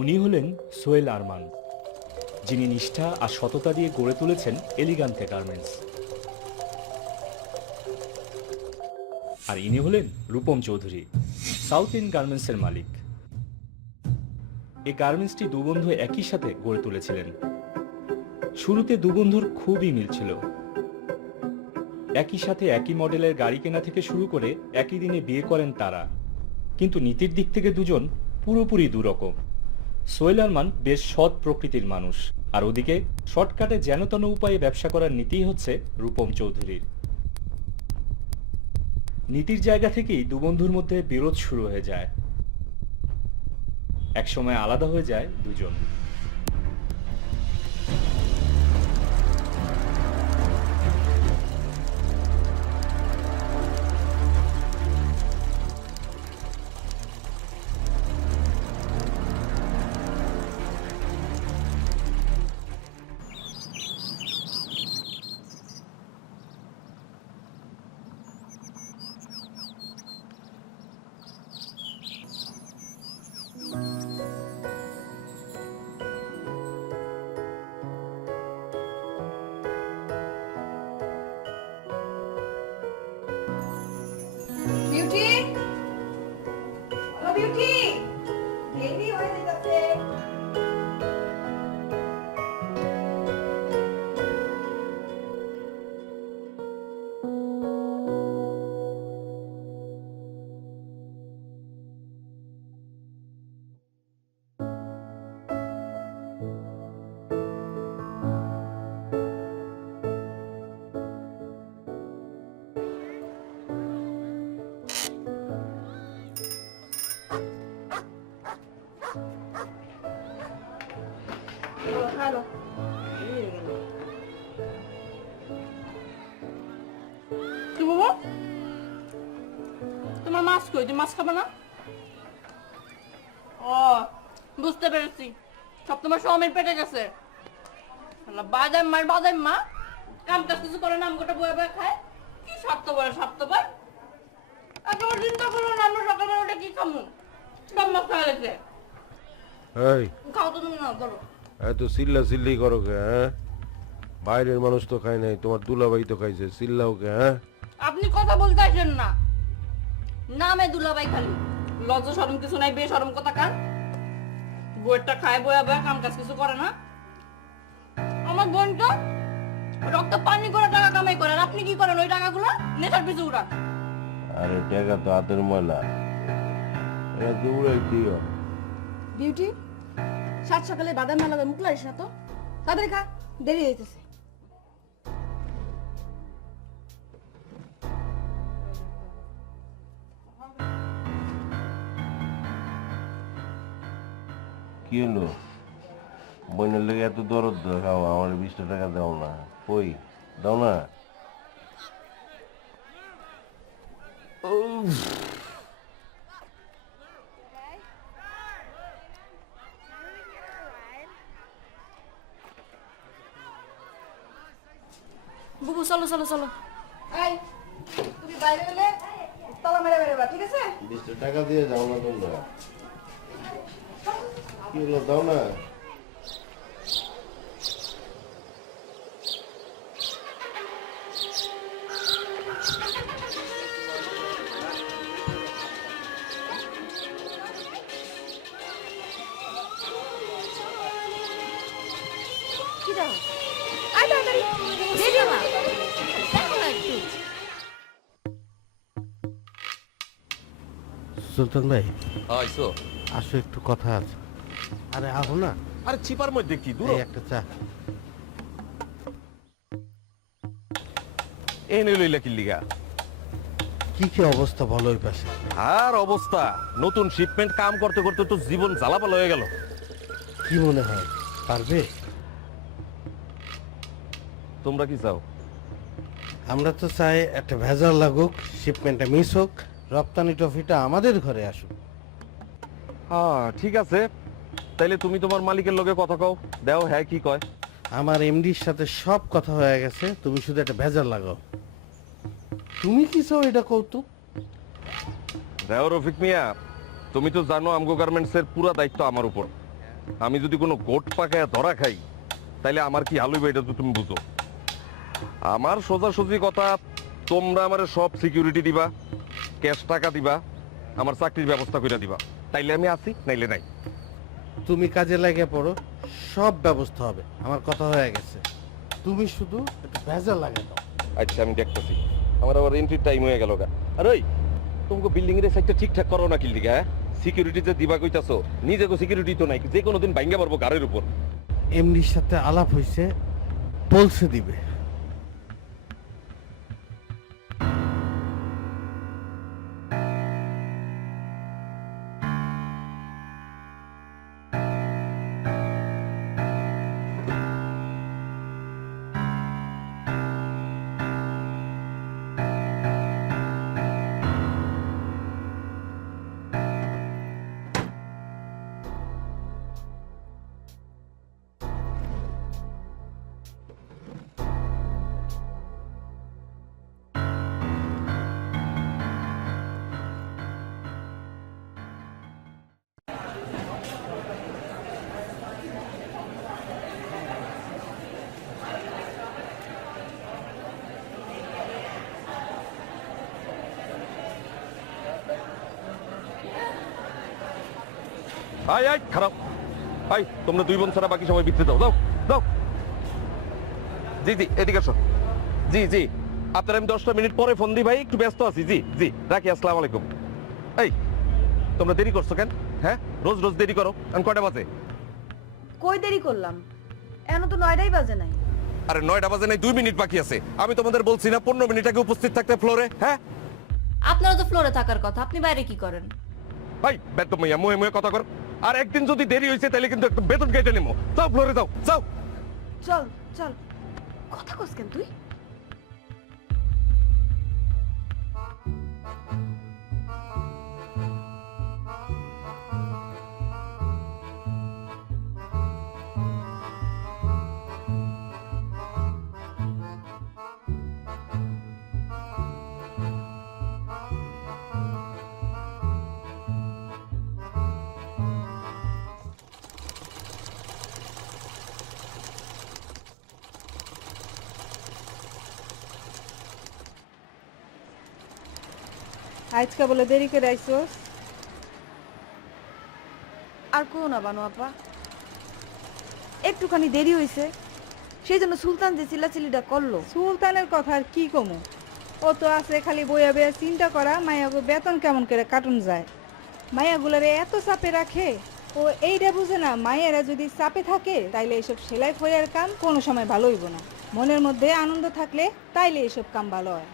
উনি হলেন সোহেল আরমান, যিনি নিষ্ঠা আর সততা দিয়ে গড়ে তুলেছেন এলিগান্তে গার্মেন্টস। আর ইনি হলেন রূপম চৌধুরী, সাউথ ইন গার্মেন্টসের মালিক। এই গার্মেন্টসটি দু বন্ধু একই সাথে গড়ে তুলেছিলেন। শুরুতে দু বন্ধুর খুবই মিল ছিল। একই সাথে একই মডেলের গাড়ি কেনা থেকে শুরু করে একই দিনে বিয়ে করেন তারা। কিন্তু নীতির দিক থেকে দুজন পুরোপুরি দুরকম। সোহেল আরমান বেশ সৎ প্রকৃতির মানুষ, আর ওদিকে শর্টকাটে যেনতেন উপায়ে ব্যবসা করার নীতিই হচ্ছে রূপম চৌধুরীর। নীতির জায়গা থেকেই দু বন্ধুর মধ্যে বিরোধ শুরু হয়ে যায়। একসময় আলাদা হয়ে যায় দুজন। বিউটি, হ্যালো বিউটি, দেরি হয়ে যেতেছে। হ্যালো, কি বাবা, তোমার মাছ কই? তুমি মাছ খাবে না? ও, বুঝতে পেরেছি, সব তোমার স্বামীর পেটে গেছে। বাদাম মার বাদাম মা, কাম কাজ কিছু করে না, আমগোটা বয়ে বয়ে খায়। কি স্বার্থপর একেবারে চিন্তা করো না, আমরা সকালে ওটা কি খামু? সব মাছ খাওয়া গেছে। এই খাও তো তুমি, না করো। এত চিল্লা চিল্লি করো কে? হ্যাঁ, বাইরের মানুষ তো খায় নাই, তোমার দুলাভাই তো খাইছে, চিল্লাও কে? হ্যাঁ, আপনি কথা বলতে আসেন না, নামে দুলাভাই খালি, লজ্জা শরম কিছু নাই, বেশরম কথা কান। বইটা খায় বয়া বয়া, কাম কাজ কিছু করে না। আমার বোন তো রক্ত পানি করে টাকা কামাই করে, আর আপনি কি করেন ওই টাকাগুলো? নেশার পিছু উড়ান। আরে টাকা তো হাতের ময়লা, এটা তো উড়াই দিও। বিউটি, সাত সকালে বাদাম মেলাবে মুখ লাগিস না তো, তাদের খা, দেরি হইতেছে। কি হলো? বোনের লেগে এত দরদ দেখাও, আমার 20টা টাকা দাও না। কই দাও না? বুবু চলো চলো চলো। এই, তুমি বাইরে গেলে তালা মেরে বেরোবা, ঠিক আছে? 20টা টাকা দিয়ে যাও না তোমরা। কি হলো, দাও না? কি দাও? আয় তাড়াতাড়ি, দেরি না, দেখো না একটু। সুলতান ভাই, আইসো। আসো, একটু কথা আছে। আরে আহো না, আরে চিপার মধ্যে কি দূর এই একটা চা। এই নিলইলা কি লিগা? কি কি অবস্থা বলো ওই পাশে? আর অবস্থা, নতুন শিপমেন্ট কাম করতে করতে তো জীবন জ্বালাপালা হয়ে গেল। কি মনে হয় পারবে? তোমরা কি চাও? আমরা তো চাই একটা ভেজাল লাগুক, শিপমেন্টটা মিস হোক, রপ্তানি ট্রফিটা আমাদের ঘরে আসুক। হ্যাঁ ঠিক আছে, তাইলে তুমি তোমার মালিকের লগে কথা কও, দেও হ্যাঁ কি কয়। আমার এমডির সাথে সব কথা হয়ে গেছে, তুমি শুধু একটা ভেজাল লাগাও। তুমি কি চাও এটা কৌতুক? দেও রফিক মিয়া, তুমি তো জানো আমগো গার্মেন্টস এর পুরো দায়িত্ব আমার উপর। আমি যদি কোনো গোট পাকায় ধরা খাই তাইলে আমার কি হালুইবে এটা তো তুমি বুঝো। আমার সোজাসুজি কথা, তোমরা আমার সব সিকিউরিটি দিবা, ক্যাশ টাকা দিবা, আমার চাকরির ব্যবস্থা করে দিবা, তাইলে আমি আসি, নাইলে নাই। তুমি কাজে লাগে পড়ো, সব ব্যবস্থা হবে, আমার কথা হয়ে গেছে। তুমি শুধু একটু ভেজাল লাগে দাও। আচ্ছা আমি দেখতেছি। আমার আবার এন্ট্রির টাইম হয়ে গেল গা। আর ওই তোমাকে বিল্ডিং এর সাইডটা ঠিকঠাক করো না কিল দিকে, হ্যাঁ? সিকিউরিটি যে দিবা কইতাছো, নিজেকে সিকিউরিটি তো নাই, যে কোনো দিন ভাঙ্গা পারবো গাড়ির উপর। এমনির সাথে আলাপ হয়েছে, বলছে দিবে। আয় আয় খারাপ। আয় তোমরা দুই বোন ছাড়া বাকি সবাই বিক্রি দাও, দাও দাও। জি জি এদিকে আসো। জি জি আপনার আমি 10টা মিনিট পরে ফোন দিই ভাই, একটু ব্যস্ত আছি। জি জি রাখি, আসসালামু আলাইকুম। এই তোমরা দেরি করছো কেন? হ্যাঁ রোজ রোজ দেরি করো। এখন কয়টা বাজে? কই দেরি করলাম, এখনো তো 9টাই বাজে নাই। আরে 9টা বাজে নাই, 2 মিনিট বাকি আছে। আমি তোমাদের বলছি না 15 মিনিট আগে উপস্থিত থাকতে ফ্লোরে? হ্যাঁ আপনারও তো ফ্লোরে থাকার কথা, আপনি বাইরে কি করেন? ভাই বেতন মাইয়া মুহে মুহে কথা কর। আর একদিন যদি দেরি হয়েছে তাহলে কিন্তু একটু বেতন কেটে নেবো। যাও ফ্লোরে যাও, যাও। চল চল, কথা কস কেন তুই? আজকে বলে দেরি করে আইসোস? আর কো না বানু আপা, একটুখানি দেরি হয়েছে, সেই জন্য সুলতান যে চিল্লাচিল্লিটা করলো। সুলতানের কথা আর কি কমু, ও তো আছে খালি বইয়া বইয়া চিন্তা করা মায়াগো বেতন কেমন করে কাটুন যায়। মায়াগুলারে এত চাপে রাখে, ও এইটা বুঝে না মায়েরা যদি চাপে থাকে তাইলে এইসব সেলাই ফয়ের কাম কোনো সময় ভালো হইব না। মনের মধ্যে আনন্দ থাকলে তাইলে এইসব কাম ভালো হয়।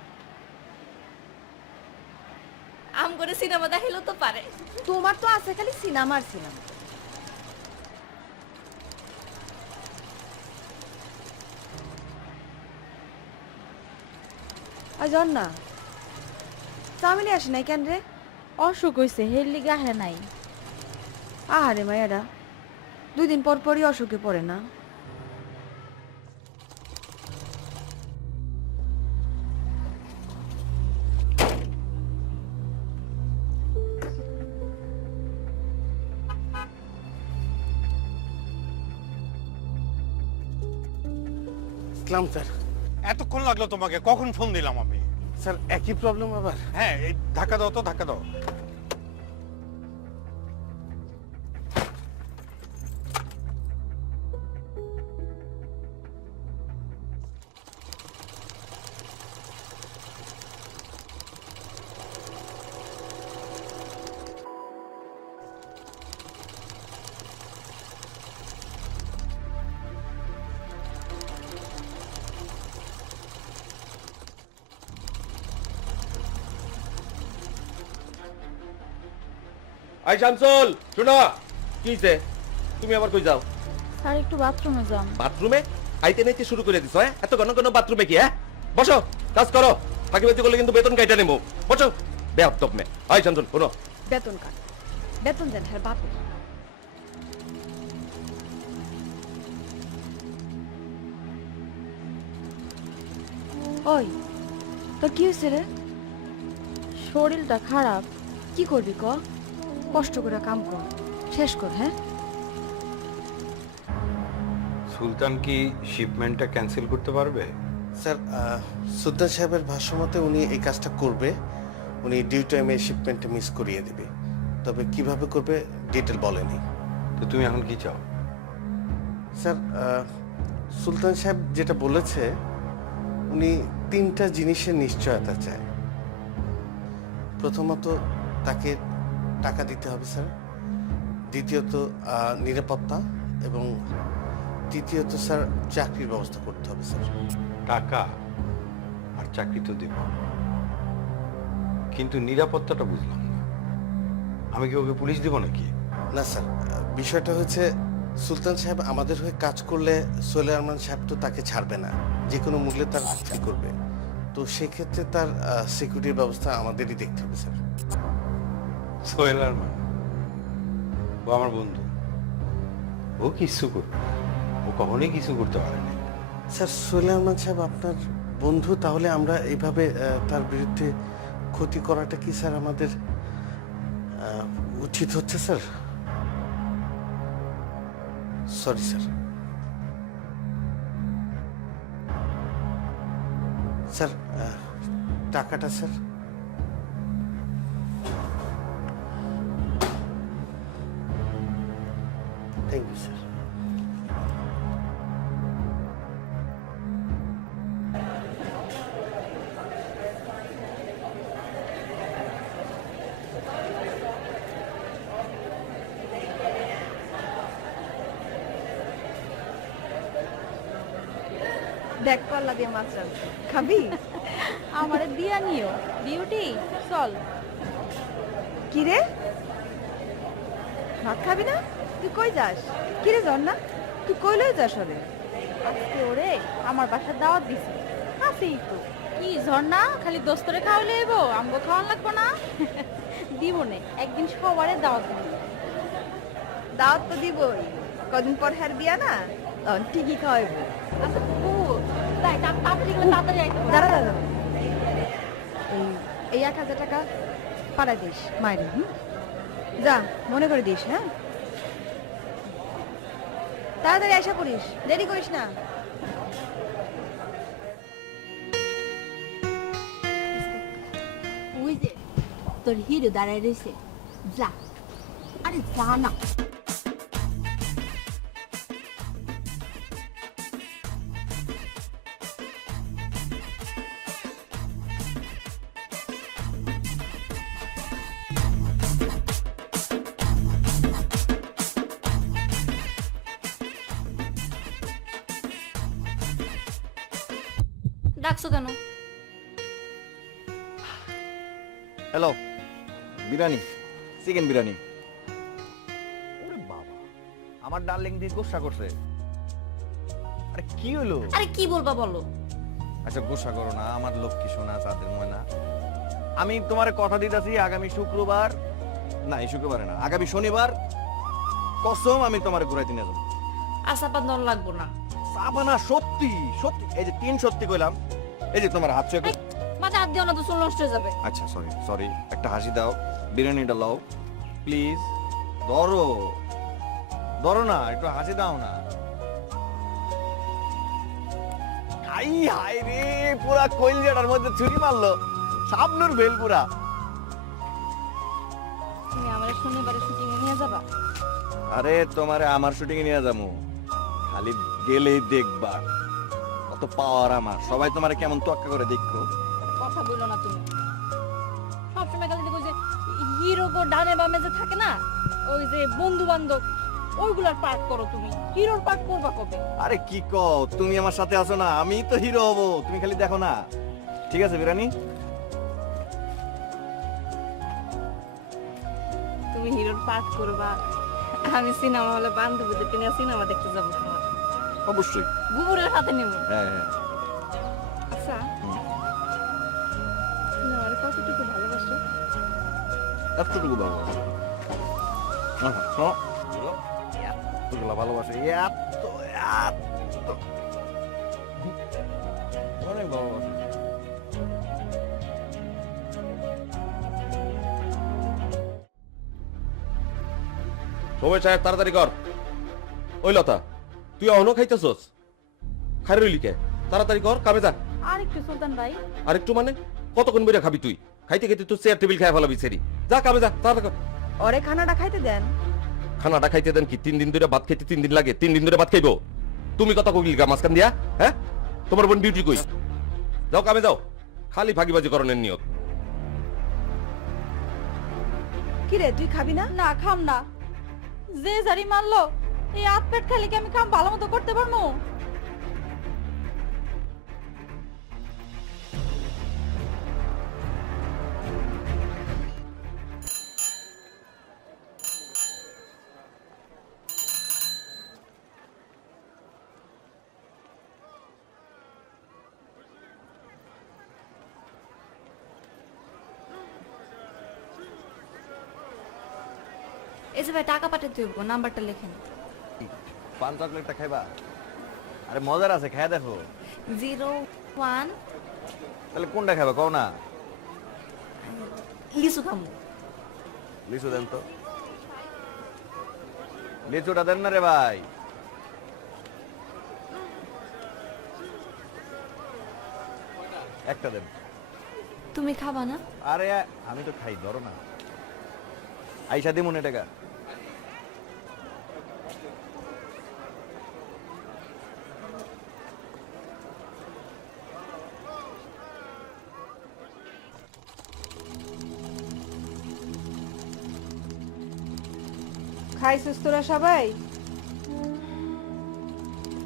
আম করে সিনেমা দেখাইলেও তো পারে। তোমার তো আছে খালি সিনেমার সিনেমা। আর জন না, চামিনি আসে নাই কেন রে? অসুখ হইছে, হের লিগা হে নাই। আহারে মায়েরা, 2 দিন পর পরই অসুখে পড়ে না। ইসলাম স্যার। এতক্ষণ লাগলো তোমাকে? কখন ফোন দিলাম আমি? স্যার একই প্রবলেম আবার। হ্যাঁ এই ধাক্কা দাও তো, ধাক্কা দাও। আই শামসুল শোনো, কি হইছে? তুমি আবার কই যাও? স্যার একটু বাথরুমে যাম। বাথরুমে? আইতে নাইতে শুরু করে দিছো, হ্যাঁ? এত ঘন ঘন বাথরুমে কি? হ্যাঁ বসো, কাজ করো। ফাঁকিবাজি করলে কিন্তু বেতন কাইটা নেবো। বসো বেয়াদব মে। আই শামসুল শোনো, বেতন কাট, বেতন দেন হ্যাঁ বাপে। ওই তোর কি হয়েছে রে? শরীরটা খারাপ। কি করবি ক? কষ্ট করে কাম কর, শেষ কর। হ্যাঁ সুলতান কি শিপমেন্টটা ক্যান্সেল করতে পারবে? স্যার সুলতান সাহেবের ভাষ্যমতে উনি এই কাজটা করবে, উনি ডিউ টাইমে শিপমেন্টটা মিস করিয়ে দেবে, তবে কিভাবে করবে ডিটেল বলেনি। তো তুমি এখন কি চাও? স্যার সুলতান সাহেব যেটা বলেছে, উনি 3টা জিনিসের নিশ্চয়তা চায়। প্রথমত তাকে টাকা দিতে হবে স্যার, দ্বিতীয়ত নিরাপত্তা, এবং তৃতীয়ত স্যার চাকরির ব্যবস্থা করতে হবে স্যার। টাকা আর চাকরি তো দেব, কিন্তু নিরাপত্তাটা বুঝলাম না। আমি কি ওকে পুলিশ দিব নাকি? না স্যার, বিষয়টা হচ্ছে সুলতান সাহেব আমাদের হয়ে কাজ করলে সোহেল আরমান সাহেব তো তাকে ছাড়বে না, যে কোনো মূল্যে তার চাকরি করবে। তো সেক্ষেত্রে তার সিকিউরিটির ব্যবস্থা আমাদেরই দেখতে হবে স্যার। সোহেল আরমান ও আমার বন্ধু, ও কিছু করবে, ও কখনোই কিছু করতে পারেনি। স্যার সোহেল আরমান সাহেব আপনার বন্ধু, তাহলে আমরা এইভাবে তার বিরুদ্ধে ক্ষতি করাটা কি স্যার আমাদের উচিত হচ্ছে স্যার? Sorry sir. স্যার টাকাটা স্যার। Thank you sir. দেখ পাল্লা দিয়ে মাছ রাখছি, খাবি? আমারে দিয়া নিও বিউটি, চল। কি রে, ভাত খাবি না? তুই কই যাস? কি রে জন না, তুই কই লই যাস ওরে? আজকে ওরে আমার বাসার দাওয়াত দিছি, আছেই তো। কি ঝর্ণা, খালি দোস্তরে খাওয়ালে এবো, আমগো খাওয়ান লাগবো না? দিব নে, একদিন সবারে দাওয়াত দিব। দাওয়াত তো দিবই, কদিন পর হ্যার বিয়া না, তখন ঠিকই খাওয়াইবো। আচ্ছা বউ, তাই তাড়াতাড়ি গেলে তাড়াতাড়ি আইতে হবে। দাঁড়া দাঁড়া, এই 1000 টাকা পাড়া দিস মায়ের, যা মনে করে দিস। হ্যাঁ, তাড়াতাড়ি আশা করিস, দেরি করিস না। ওই যে তোর হিরো দাঁড়ায় রয়েছে, যা। আরে যা না। ডাকছো কেন? Hello, biryani, chicken biryani. ওরে বাবা, আমার ডার্লিং দিয়ে গোসা করছে। আরে কি হলো? আরে কি বলবা বলো। আচ্ছা গোসা করো না, আমার লক্ষ্মী সোনা, চাঁদের ময়না। আমি তোমারে কথা দিতেছি, আগামী শুক্রবার, না এই শুক্রবারে না, আগামী শনিবার কসম আমি তোমারে ঘুরাইতে নিয়ে যাবো। আশাপাত নন লাগবো না। সাবানা, সত্যি সত্যি, এই যে 3 সত্যি কইলাম। এই যে তোমার হাত ছুঁয়ে মাঝে হাত দিও না তো, চুল নষ্ট হয়ে যাবে। আচ্ছা সরি সরি, একটা হাসি দাও, বিরিয়ানিটা লাও প্লিজ। ধরো ধরো না, একটু হাসি দাও না। আই হাই রে, পুরা কইলজাটার মধ্যে ছুরি মারলো, সাবনুর বেল পুরা। তুমি আমার শনিবারে শুটিং এ নিয়ে যাবা? আরে তোমারে আমার শুটিং এ নিয়ে যাবো, খালি গেলেই দেখবা কত পাওয়ার আমার। সবাই তোমারে কেমন তোয়াক্কা করে দেখো। কথা বললো না তুমি, সবসময় খালি দেখো যে হিরো গো ডানে বামে যে থাকে না, ওই যে বন্ধু বান্ধব, ওইগুলার পার্ট করো তুমি। হিরোর পার্ট করবা কবে? আরে কি কও, তুমি আমার সাথে আছো না, আমি তো হিরো হবো, তুমি খালি দেখো না। ঠিক আছে বিরানি, তুমি হিরোর পার্ট করবা, আমি সিনেমা হলে বান্ধবীদেরকে নিয়ে সিনেমা দেখতে যাবো তোমার। অবশ্যই গুবুরের সাথে নেব। হ্যাঁ হ্যাঁ। আচ্ছা, তুমি আমার কতটুকু ভালোবাসো? এতটুকু বাবা, এতগুলা ভালোবাসে, এত এত অনেক ভালোবাসে। সময় সাহেব তাড়াতাড়ি কর। ওই লতা, তুই অহনো খাইতেছস? খাই রইলি কে? তাড়াতাড়ি কর, কামে যা। আর একটু সুলতান ভাই। আর একটু মানে কতক্ষণ বইরা খাবি তুই? খাইতে খাইতে তুই চেয়ার টেবিল খাই ফেলাবি সেরি। যা কামে যা, তাড়াতাড়ি কর। ওরে খানাটা খাইতে দেন। খানাটা খাইতে দেন কি? 3 দিন ধরে ভাত খাইতে 3 দিন লাগে? 3 দিন ধরে ভাত খাইবো? তুমি কথা কইলি গা মাঝখান দিয়া? হ্যাঁ, তোমার বোন ডিউটি কই? যাও কামে যাও, খালি ফাঁকিবাজি করণের নিয়ত। কি রে তুই খাবি না? না খাম না। যে জারি মারলো এই হাত পেট খালি কি আমি কাম ভালো মতো করতে পারবো? এই যে ভাই টাকা পাঠাতে হইব, নাম্বারটা লেখেন। পান চকলেটটা খাইবা? আরে মজার আছে, খাই দেখো। 01 তাহলে কোনটা খাইবা কও না? লিচু খামু। লিচু দেন তো। লিচুটা দেন না রে ভাই। একটা দেন। তুমি খাবা না? আরে আমি তো খাই, ধরো না। আইসা দিমু না টাকা। খাইছিস তোরা সবাই?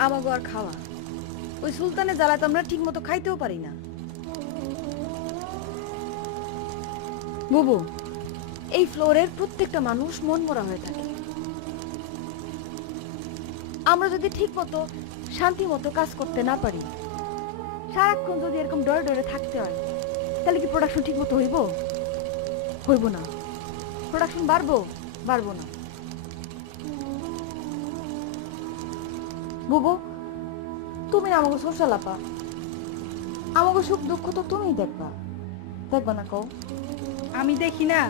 আমাগো আর খাওয়া, ওই সুলতানের জ্বালায় তো আমরা ঠিক মতো খাইতেও পারি না। বুবু, এই ফ্লোরের প্রত্যেকটা মানুষ মন মরা হয়ে থাকে। আমরা যদি ঠিক মতো শান্তি মতো কাজ করতে না পারি, সারাক্ষণ যদি এরকম ডরে ডরে থাকতে হয়, তাহলে কি প্রোডাকশন ঠিক মতো হইব? হইব না। প্রোডাকশন বাড়বো না। বুবু, তুমি না আমাকে সোশ্যাল আপা, আমাকে সুখ দুঃখ তো তুমিই দেখবা না কও? আমি দেখি না,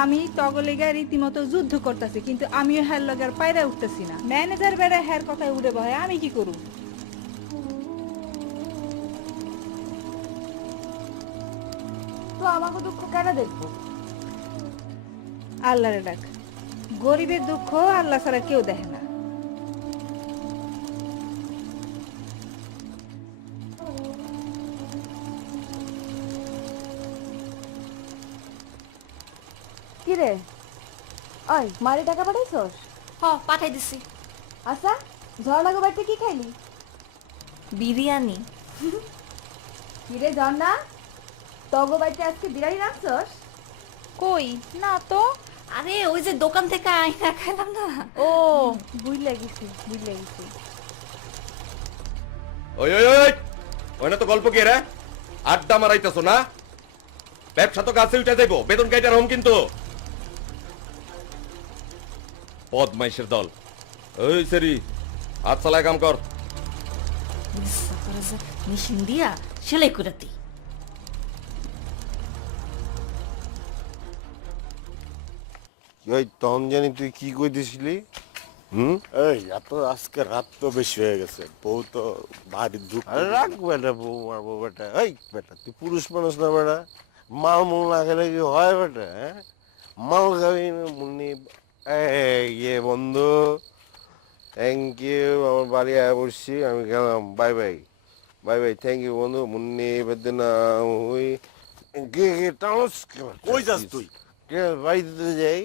আমি তগলেগা রীতিমতো যুদ্ধ করতেছি, কিন্তু আমিও হ্যার লগার পায়রা উঠতেছি না। ম্যানেজার বেড়ে হ্যার কথায় উড়ে বহে, আমি কি করব? তো আমাকে দুঃখ কেন দেখবো? আল্লাহরে ডাক, গরিবের দুঃখ আল্লাহ ছাড়া কেউ দেখে না। কি রে, ওই মারি টাকা পাঠাইছস? হ, পাঠাই দিছি। আচ্ছা, ঝর্ণা গো বাড়িতে কি খাইলি? বিরিয়ানি। কি রে ঝর্ণা, তগো বাড়িতে আজকে বিরিয়ানি রাখছস? কই না তো। আরে ওই যে দোকান থেকে আইনা খাইলাম না। ও বুঝলে গেছি। ওই ওই না তো গল্প কি রে? আড্ডা মারাইতেছো না? ব্যবসা তো গাছে উঠে যাইবো, বেতন কাইটার হোম কিন্তু। বদমাইশের দল। ওই সেরি, হাত চালায় কাম কর। মেশিন দিয়া সেলাই করাতি। ওই তখন জানি তুই কি কইতেছিলি? এই এত আজকে রাত তো বেশি হয়ে গেছে, বউ তো ভারী দুঃখ। আরে রাখ বেটা, বউ মারবো বেটা। এই বেটা তুই পুরুষ মানুষ না বেটা, মাল মুল না খেলে কি হয় বেটা? হ্যাঁ, মাল খাবি না মুন্নি। ইয়ে বন্ধু, থ্যাংক ইউ, আমার বাড়ি আয় পড়ছি, আমি গেলাম। বাই বাই থ্যাংক ইউ বন্ধু। মুন্নি বেদনা হুই টাউস। কই যাস তুই? বাড়িতে যাই।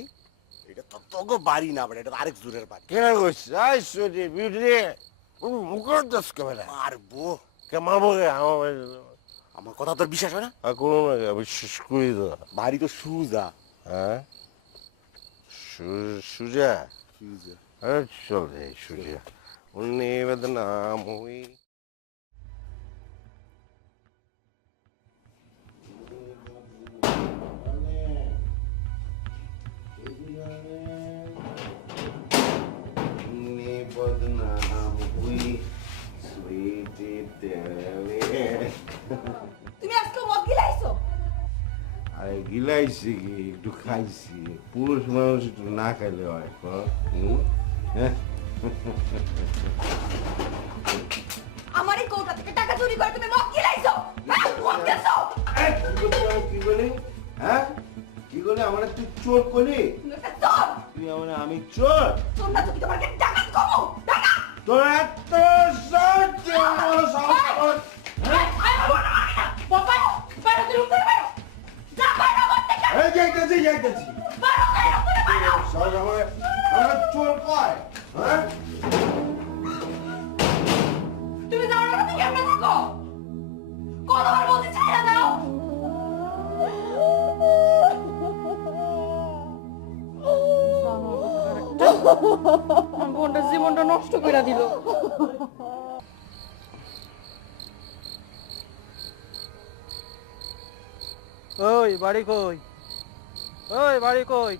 এটা তো তোকে বাড়ি না বেটা, এটা তো আরেক জোরের বাড়ি। কেন করছিস? আই সরি বিউটি রে, মুখর দশ ক্যামেরা মারবো। কে মারবো কে? আমার বাড়ি আমার কথা তোর বিশ্বাস হয় না? আর কোনো না, বিশ্বাস করি তো। বাড়ি তো সুজা। হ্যাঁ, সুজা। সুজা। আরে চল রে সুজা। উনি নাম হুই। बदनाम हुई स्वीटी तेरे। তুমি আজকে মদ গিলাইছো? আরে গিলাইছি কি, একটু খাইছি। পুরুষ মানুষ একটু না খাইলে হয়? হ্যাঁ, আমার এই কৌটা থেকে টাকা চুরি করে তুমি মদ গিলাইছো মদ গেছো কি বলি হ্যাঁ কি বলি আমার তুই চোর কলি তুমি একটা চোর তুই আমার আমি চোর চোর না তুমি তোমার কাছে টাকা কমো টাকা তোর এত সহ্য সম্পদ বাবা বাইরে তুই উঠতে পারো যা বাইরে আমার থেকে এই যাইতেছি বাইরে বাইরে সব আমার চোর কয় হ্যাঁ তুমি জানো না তুমি কেমনে থাকো কতবার বলতে ছাইড়া দাও আমার বোনটার জীবনটা নষ্ট করে দিল ওই বাড়ি কই ওই বাড়ি কই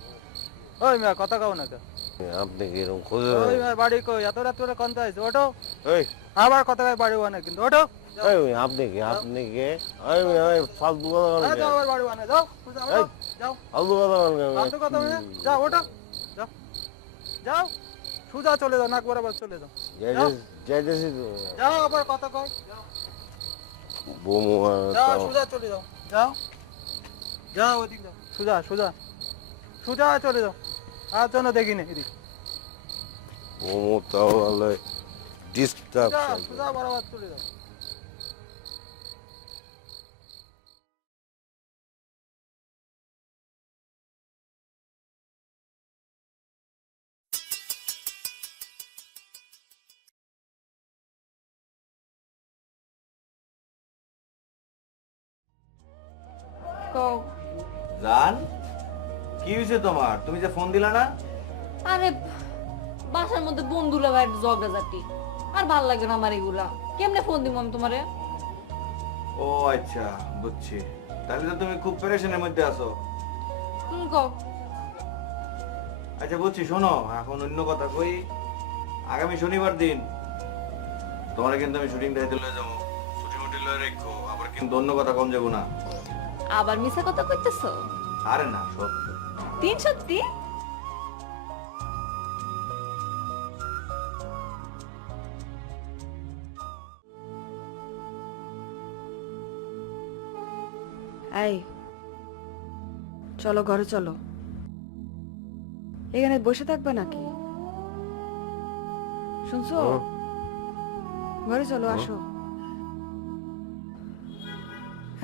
ওই মিয়া কথা কও না কে আপনি কি এরকম খোঁজে ওই মিয়া বাড়ি কই এত রাত করে কোনটা আইছো ওঠো এই আবার কথা কই বাড়ি ওখানে কিন্তু ওঠো এই আপনি কি ওই ফালতু কথা বলেন যাও আবার বাড়ি ওখানে যাও যাও যাও ফালতু কথা বলেন ফালতু কথা বলে যাও ওঠো যাও যাও সুজা চলে যাও নাক বরাবর চলে যাও যাইতেছি তো যাও আবার কথা কই বমু যাও সুজা চলে যাও যাও যাও ওদিক যাও সুজা সুজা সুজা চলে যাও আর জন্য দেখিনি এদিক বমু তাহলে ডিস্টার্ব সুজা সুজা বরাবর চলে যাও কও জান কি হয়েছে তোমার তুমি যে ফোন দিলা না আরে বাসার মধ্যে বন্ধুলা ভাই ঝগড়াঝাটি আর ভাল লাগে না আমার এগুলা কেমনে ফোন দিব আমি তোমারে ও আচ্ছা বুঝছি তাহলে তো তুমি খুব পেরেশানের মধ্যে আছো কও আচ্ছা বুঝছি শোনো এখন অন্য কথা কই আগামী শনিবার দিন তোমার কিন্তু আমি শুটিং দেখতে লয়ে যাবো ছুটি মুটি লয়ে রেখো আবার কিন্তু অন্য কথা কম যাবো না আবার মিছা কথা কইতেছো আরে না সত্য তিন সত্যি এই চলো ঘরে চলো এখানে বসে থাকবে নাকি শুনছো ঘরে চলো আসো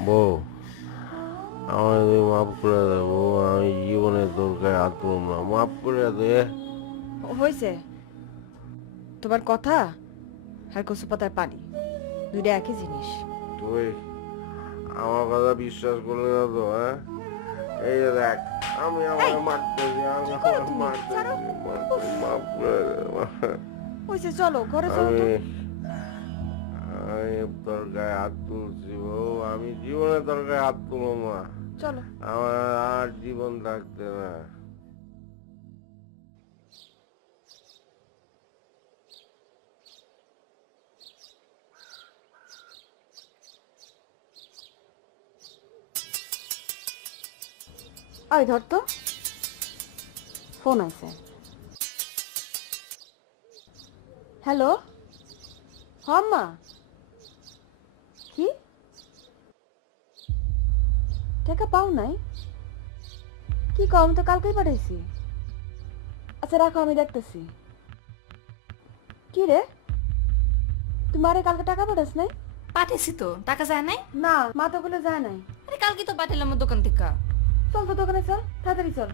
বউ আমার মাফ করে দে বউ আমি জীবনে তোর গায়ে হাত তুলব না মাফ করে দে হয়েছে তোমার কথা আর কচু পাতার পানি দুইটা একই জিনিস তুই আমার কথা বিশ্বাস করলে না তো হ্যাঁ এই যে দেখ আমি আমার মারতেছি আমি আমার মারতেছি মাফ করে দে হয়েছে চলো ঘরে চলো তো। আমি তোর গায়ে হাত তুলছি বউ আমি জীবনে তোর গায়ে হাত তুলব না চলো আমার আর জীবন থাকতে না ওই ধর তো ফোন আছে হ্যালো মা কি টাকা পাও নাই কি কও আমি তো কালকেই পাঠাইছি আচ্ছা রাখো আমি দেখতেছি কি রে তুমি আরে কালকে টাকা পাঠাস নাই পাঠিয়েছি তো টাকা যায় নাই না মা তো বলে যায় নাই আরে কালকে তো পাঠালাম আমার দোকান থেকে চল তো দোকানে চল তাড়াতাড়ি চল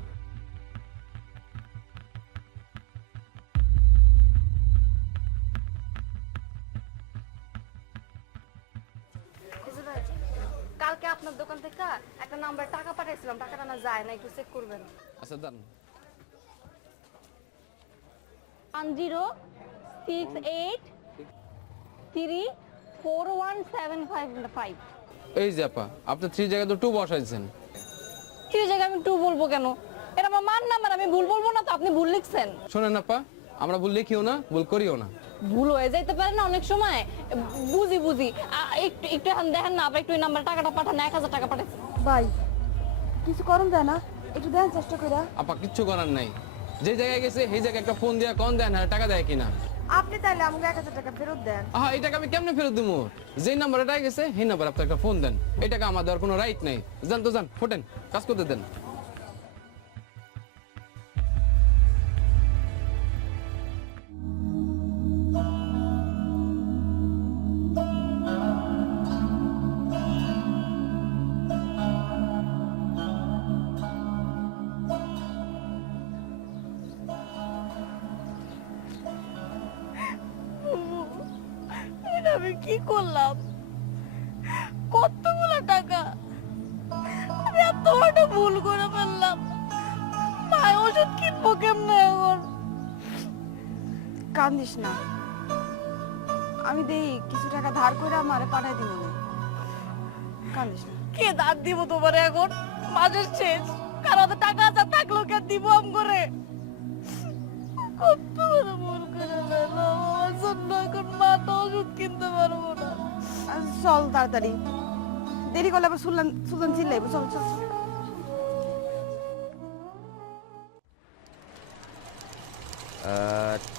কালকে আপনার দোকান থেকে একটা নাম্বার টাকা পাঠাইছিলাম টাকাটা না যায় না একটু চেক করবেন আচ্ছা দান 1068341755 এই যে আপা আপনি 3 জায়গায় তো 2 বসাইছেন কি জায়গায় আমি টু বলবো কেন এটা আমার মান নাম্বার আমি ভুল বলবো না তো আপনি ভুল লিখছেন শোনেন আপা আমরা ভুল লিখিও না ভুল করিও না ভুল হয়ে যাইতে পারে না অনেক সময় বুঝি বুঝি একটু একটু এখন দেখেন না আপনি একটু এই নাম্বার টাকাটা পাঠান 1000 টাকা পাঠাইছেন ভাই কিছু করুন যায় না একটু দেন চেষ্টা কইরা আপা কিচ্ছু করার নাই যে জায়গায় গেছে সেই জায়গায় একটা ফোন দিয়া কোন দেন আর টাকা দেয় কিনা। আপনি তাহলে আমাকে 1000 টাকা ফেরত দেন। আহা এই টাকা আমি কেমনে ফেরত দেবো? যেই নাম্বারে টাকা গেছে সেই নাম্বারে আপনি একটা ফোন দেন। এই টাকা আমার দেওয়ার কোনো রাইট নাই। যান তো যান, ফোটেন, কাজ করতে দেন। এটা আমি কি করলাম? কতগুলো টাকা আমি এত বড় ভুল করে ফেললাম। মায়ের ওষুধ কিনবো কেমনে এখন? কান্দিস না, আমি দেই কিছু টাকা ধার করে আমারে পাঠাই দিব। কান্দিস না। কে ধার দিব তোমারে এখন? মাসের শেষ, কারো হাতে টাকা আছে থাকলো কে দিব আম করে? কত বড় ভুল করে ফেললাম। আমার জন্য এখন মা তো ওষুধ কিনতে পারবো না। চল তাড়াতাড়ি, দেরি করলে আবার সুলতান চিল্লাইবো। চল চল চল।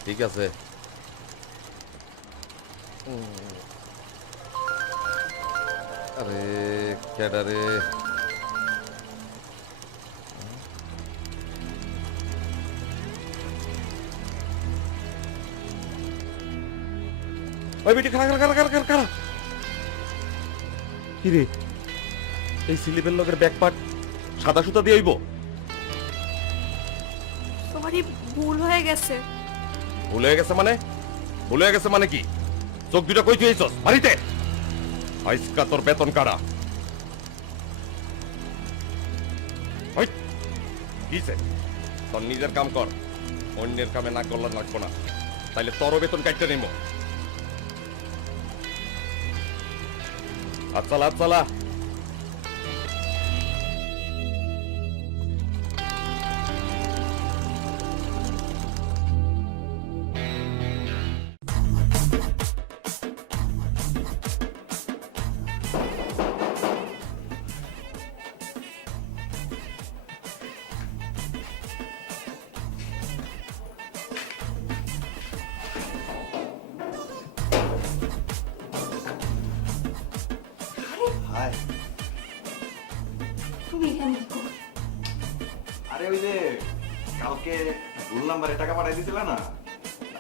ঠিক আছে। আরে কেডা রে? ওই বেটি খারা। কি রে, এই স্লিপের লগের ব্যাকপার্ট সাদা সুতা দিয়ে হইব? তোমারই ভুল হয়ে গেছে। ভুল হয়ে গেছে মানে? ভুল হয়ে গেছে মানে কি? চোখ দুটা কই তুইছস বাড়িতে? আইসকা তোর বেতন কারা? ওই কিছে? তোর নিজের কাম কর, অন্যের কামে না করলে লাগবো না, তাইলে তোরও বেতন কাটতে নিব। আচ্ছা হাই। তুমি এখানে কি করো? আরে ওই যে কালকে ভুল নাম্বারে টাকা পাঠাই দিছিল না,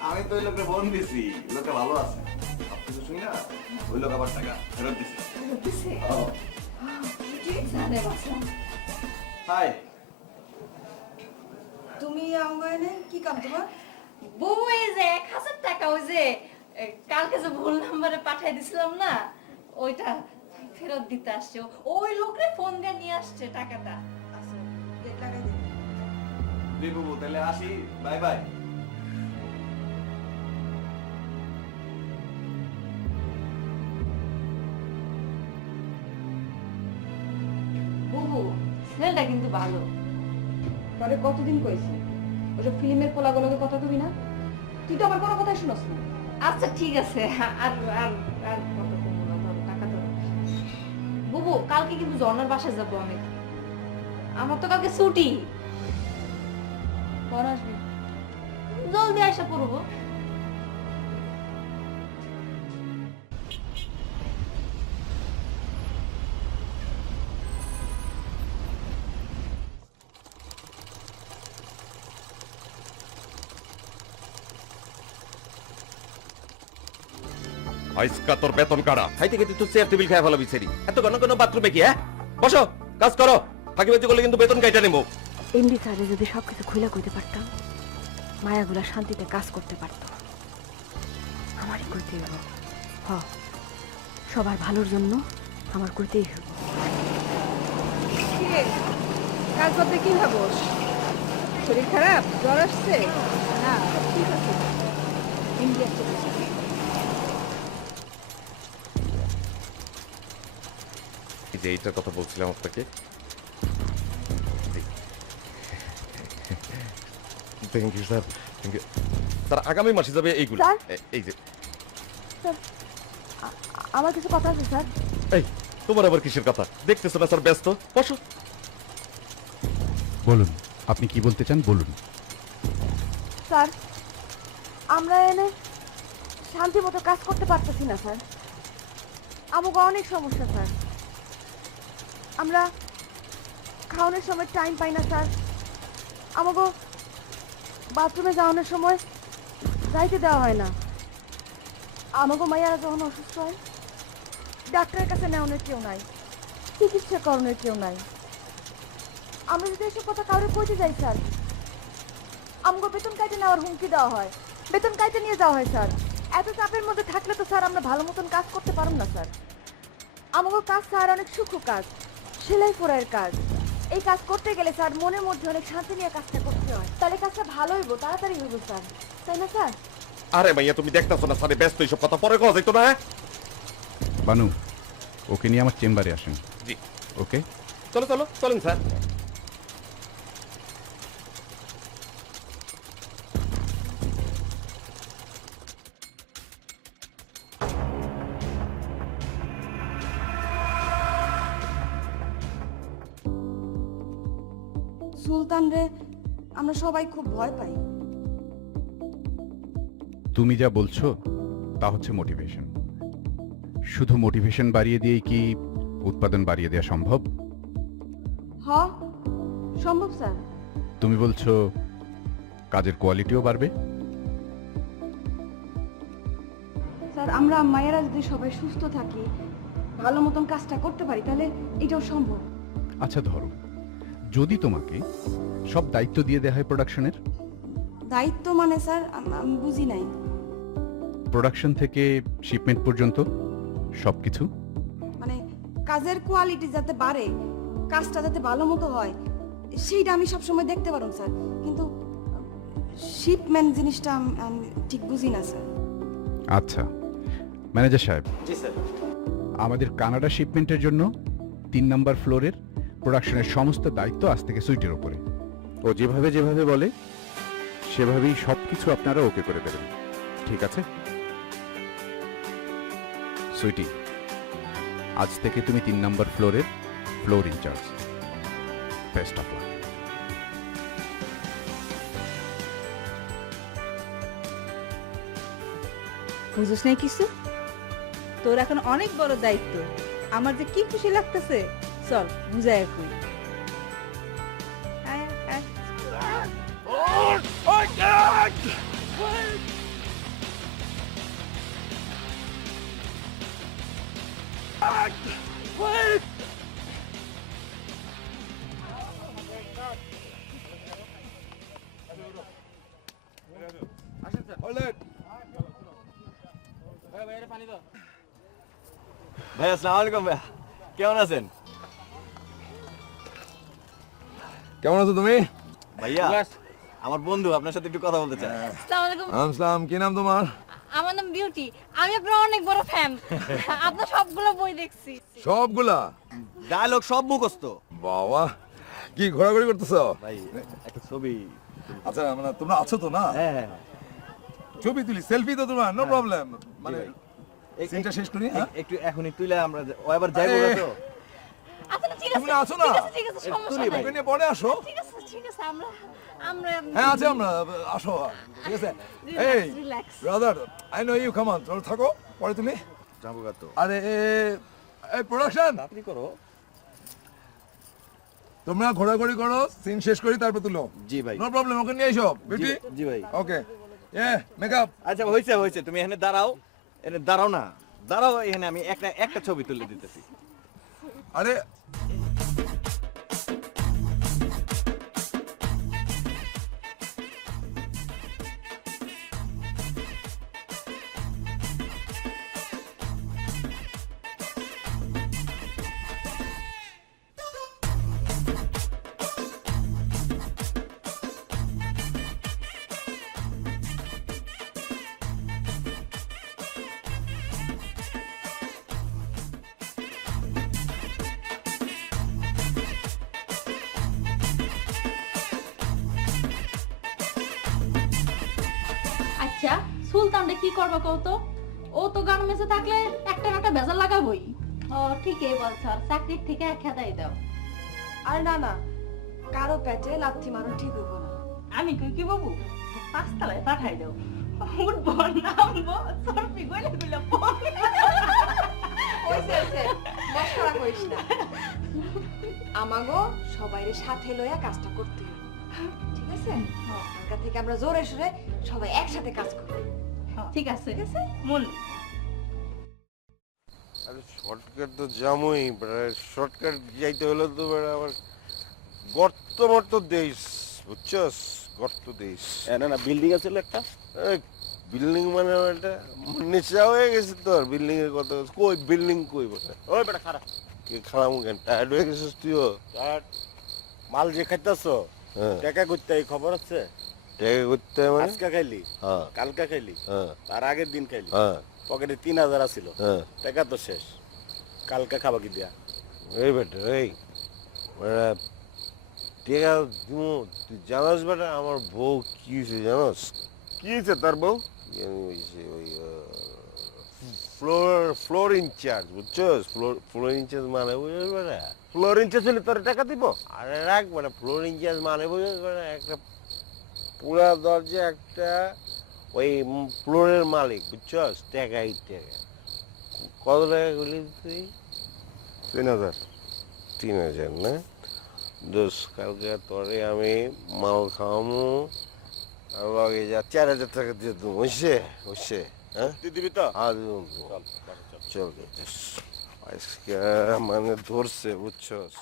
আমি তো ওই লোককে ফোন দিছি, লোকটা ভালো আছে, সবকিছু শুনি না, ওই লোক আবার টাকা ফেরত দিছে। হাই। তুমি আমাকে কি কাম তোমার? বউ, এই যে 1000 টাকা ওই যে কালকে যে ভুল নাম্বারে পাঠিয়ে দিছিলাম না, ওইটা ফেরত দিতে আসছে। ওই লোকরে ফোন দিয়ে নিয়ে আসছে টাকাটা। আচ্ছা, গেট লাগাই দে। দিবু তাহলে আসি, বাই বাই। বুবু, ছেলেটা কিন্তু ভালো। পরে কতদিন কইছি ওসব ফিল্মের পোলাগুলোকে কথা কবি না? তুই তো আমার কোনো কথাই শুনস না। আচ্ছা ঠিক আছে, আর আর আর কত কমবো না, ধরো টাকা ধরো। বুবু, কালকে কিন্তু জর্নার বাসায় যাবো আমি। আমার তো কালকে ছুটি। পরে আসবি। জলদি আসা পড়বো। আইসকা তোর বেতন কারা? খাইতে খেতে তুই চেয়ার টেবিল খাই ফেলা বিছারি। এত ঘন বাথরুমে কি? হ্যাঁ, বসো, কাজ করো। ফাঁকিবাজি করলে কিন্তু বেতন কাইটা নেবো। এমডি স্যারে যদি সবকিছু খুলে কইতে পারতাম, মায়াগুলা শান্তিতে কাজ করতে পারত। আমারই করতেই হবো। সবার ভালোর জন্য আমার করতেই হবো। কাজ করতে কি ভাবোস? শরীর খারাপ, জ্বর আসছে? না ঠিক আছে, এমডি আসছে। এই যে এইটার কথা বলছিলাম আপনাকে, thank you sir, thank you sir. আগামী মাসে যাবে এইগুলো। স্যার? এই যে আমার কিছু কথা আছে স্যার। এই তোমার আবার কিসের কথা? দেখতেছো না স্যার ব্যস্ত, বসো। বলুন, আপনি কি বলতে চান বলুন। স্যার আমরা এনে শান্তি মতো কাজ করতে পারতেছি না স্যার, আমাকে অনেক সমস্যা স্যার। আমরা খাওয়ানোর সময় টাইম পাই না স্যার, আমাকে বাথরুমে যাওয়ানোর সময় যাইতে দেওয়া হয় না, আমাকে মাইয়ারা যখন অসুস্থ হয় ডাক্তারের কাছে নেওয়ানোর কেউ নাই, চিকিৎসা করানোর কেউ নাই। আমরা যদি এসব কথা কাউরে কইতে যাই স্যার, আমাকে বেতন কাইটে নেওয়ার হুমকি দেওয়া হয়, বেতন কাইটে নিয়ে যাওয়া হয় স্যার। এত চাপের মধ্যে থাকলে তো স্যার আমরা ভালো মতন কাজ করতে পারব না স্যার। আমাকে কাজ স্যার অনেক সূক্ষ্ম কাজ, সেলাই করার কাজ। এই কাজ করতে গেলে স্যার মনের মধ্যে অনেক শান্তি নিয়ে কাজটা করতে হয়, তাহলে কাজটা ভালো হইব, তাড়াতাড়ি হইব স্যার, তাই না স্যার? আরে ভাইয়া তুমি দেখতেছো না স্যারে ব্যস্ত, এইসব কথা পরে কথা যাইতো না। বানু, ওকে নিয়ে আমার চেম্বারে আসেন। জি ওকে, চলো চলো চলেন স্যার। সুলতান রে আমরা সবাই খুব ভয় পাই। তুমি যা বলছো তা হচ্ছে মোটিভেশন। শুধু মোটিভেশন বাড়িয়ে দিয়েই কি উৎপাদন বাড়িয়ে দেওয়া সম্ভব? হ, সম্ভব স্যার। তুমি বলছো কাজের কোয়ালিটিও বাড়বে? স্যার আমরা মায়েরা যদি সবাই সুস্থ থাকি, ভালো মতন কাজটা করতে পারি, তাহলে এটাও সম্ভব। আচ্ছা ধরো, যদি তোমাকে সব দায়িত্ব দিয়ে দেওয়া হয় প্রোডাকশনের। দায়িত্ব মানে স্যার আমি বুঝি নাই। প্রোডাকশন থেকে শিপমেন্ট পর্যন্ত সবকিছু? মানে কাজের কোয়ালিটি যাতে বাড়ে, কাজটা যাতে ভালো মতো হয়, সেইটা আমি সবসময় দেখতে পারুন স্যার, কিন্তু শিপমেন্ট জিনিসটা আমি ঠিক বুঝি না স্যার। আচ্ছা ম্যানেজার সাহেব, জি স্যার। আমাদের কানাডা শিপমেন্টের জন্য 3 নম্বর ফ্লোরের প্রোডাকশনের সমস্ত দায়িত্ব আজ থেকে সুইটের ওপরে। ও যেভাবে যেভাবে বলে সেভাবেই সবকিছু আপনারা ওকে করে দেবেন, ঠিক আছে? সুইটি, আজ থেকে তুমি 3 নম্বর ফ্লোরের floor in charge. Best of luck. বুঝোস নাই কিছু? তোর এখন অনেক বড় দায়িত্ব, আমার যে কি খুশি লাগতেছে, চল বুঝাই কই। আয়, আয়। ভাই আসসালামু আলাইকুম। ভাইয়া কেমন আছেন? কেমন আছো তুমি? ভাইয়া আমার বন্ধু আপনার সাথে একটু কথা বলতে চাই। আসসালামু আলাইকুম। আসসালাম, কি নাম তোমার? আমার নাম বিউটি, আমি আপনার অনেক বড় ফ্যান, আপনার সবগুলো বই দেখছি। সবগুলা? ডায়লগ সব মুখস্থ। বাবা, কি ঘোরাঘুরি করতেছো? ভাই একটা ছবি। আচ্ছা মানে তোমরা আছো তো না? হ্যাঁ, ছবি তুলি, সেলফি তো তোমার, নো প্রবলেম। মানে এই সিনটা শেষ করি। হ্যাঁ একটু এখনই তুইলে আমরা ও এবার যাইবো না তো। আচ্ছা ঠিক তুমি আছে, আছো না? ঠিক আছে, সমস্যা তুলি ভাই। নাই। তুমি নিয়ে পরে আসো। ঠিক আছে আমরা আমরা হ্যাঁ আছে, আমরা আসো, ঠিক আছে? এই relax. Brother, I know you, come on, তোমরা থাকো, পরে তুমি। যাবো গা তো। আরে এই প্রোডাকশন, তাড়াতাড়ি করো। তোমরা ঘোরাঘুরি করো, সিন শেষ করি তারপর তুলো। জি ভাই। নো প্রবলেম, ওকে নিয়ে এসো বিউটি। জি ভাই। ওকে, মেকআপ। আচ্ছা হয়েছে, তুমি এখানে দাঁড়াও। এখানে দাঁড়াও না, দাঁড়াও এখানে, আমি একটা ছবি তুলে দিতেছি। আরে আচ্ছা সুলতানটা কি করবে কত? ও তো গার্মেন্টসে থাকলে একটা না একটা ভেজাল লাগাবই। ও ঠিকই বলছ, চাকরির থেকে খেদাই দাও। আর না না, কারো পেটে লাথি মারো ঠিক হইব না। আমি কই কি বাবু, পাঁচতলায় পাঠাই দাও উঠবো নামবো সরপি গলে গলে মশকরা করিস না আমাগো সবাইরে সাথে লইয়া কাজটা করতে হবে ঠিক আছে আজকে থেকে আমরা জোরে সোরে সবাই একসাথে কাজ করব ঠিক আছে মন আরে শর্টকাট তো জামই শর্টকাট যাইতে হলে তো বেড়া আবার গর্ত মর্ত দেশ বুঝছস গর্ত দেশ না না বিল্ডিং আছে একটা বিল্ডিং মানে এটা নেশা হয়ে গেছে তোর বিল্ডিং এর কথা কই বিল্ডিং কই বেটা ওই বেটা খারাপ কে খারাপ কেন টায়ার্ড হয়ে গেছিস তুইও মাল যে খাইতাছো হ্যাঁ টাকা করতে এই খবর আছে টাকা করতে হয় মানে আজকে খাইলি হ্যাঁ কালকা খাইলি হ্যাঁ তার আগের দিন খাইলি হ্যাঁ পকেটে 3000 আছিল হ্যাঁ টাকা তো শেষ কালকা খাবা কি দিয়া এই বেটা এই বেটা টেকা দিমু তুই জানাস বেটা আমার বউ কি হয়েছে জানাস কি হয়েছে তার বউ জানি হয়েছে ওই ফ্লোর ইনচার্জ বুঝছস ফ্লোর ইনচার্জ মানে বুঝছিস বেটা ফ্লোর ইঞ্চে ছিল তোর টাকা দিব আরে রাখ বেটা ফ্লোর ইনচার্জ মানে বুঝছিস বেটা একটা পুরা দরজা একটা ওই ফ্লোরের মালিক বুঝছস টাকাই টাকা কত টাকা করলি তুই 3000 3000 না দোষ কালকে তোরে আমি মাল খাওয়ামু আর লগে যা 4000 টাকা দিয়ে দেবো বুঝছে হ্যাঁ তুই দিবি তো হ্যাঁ দেবো চল আজকে মানে ধরছে বুঝছস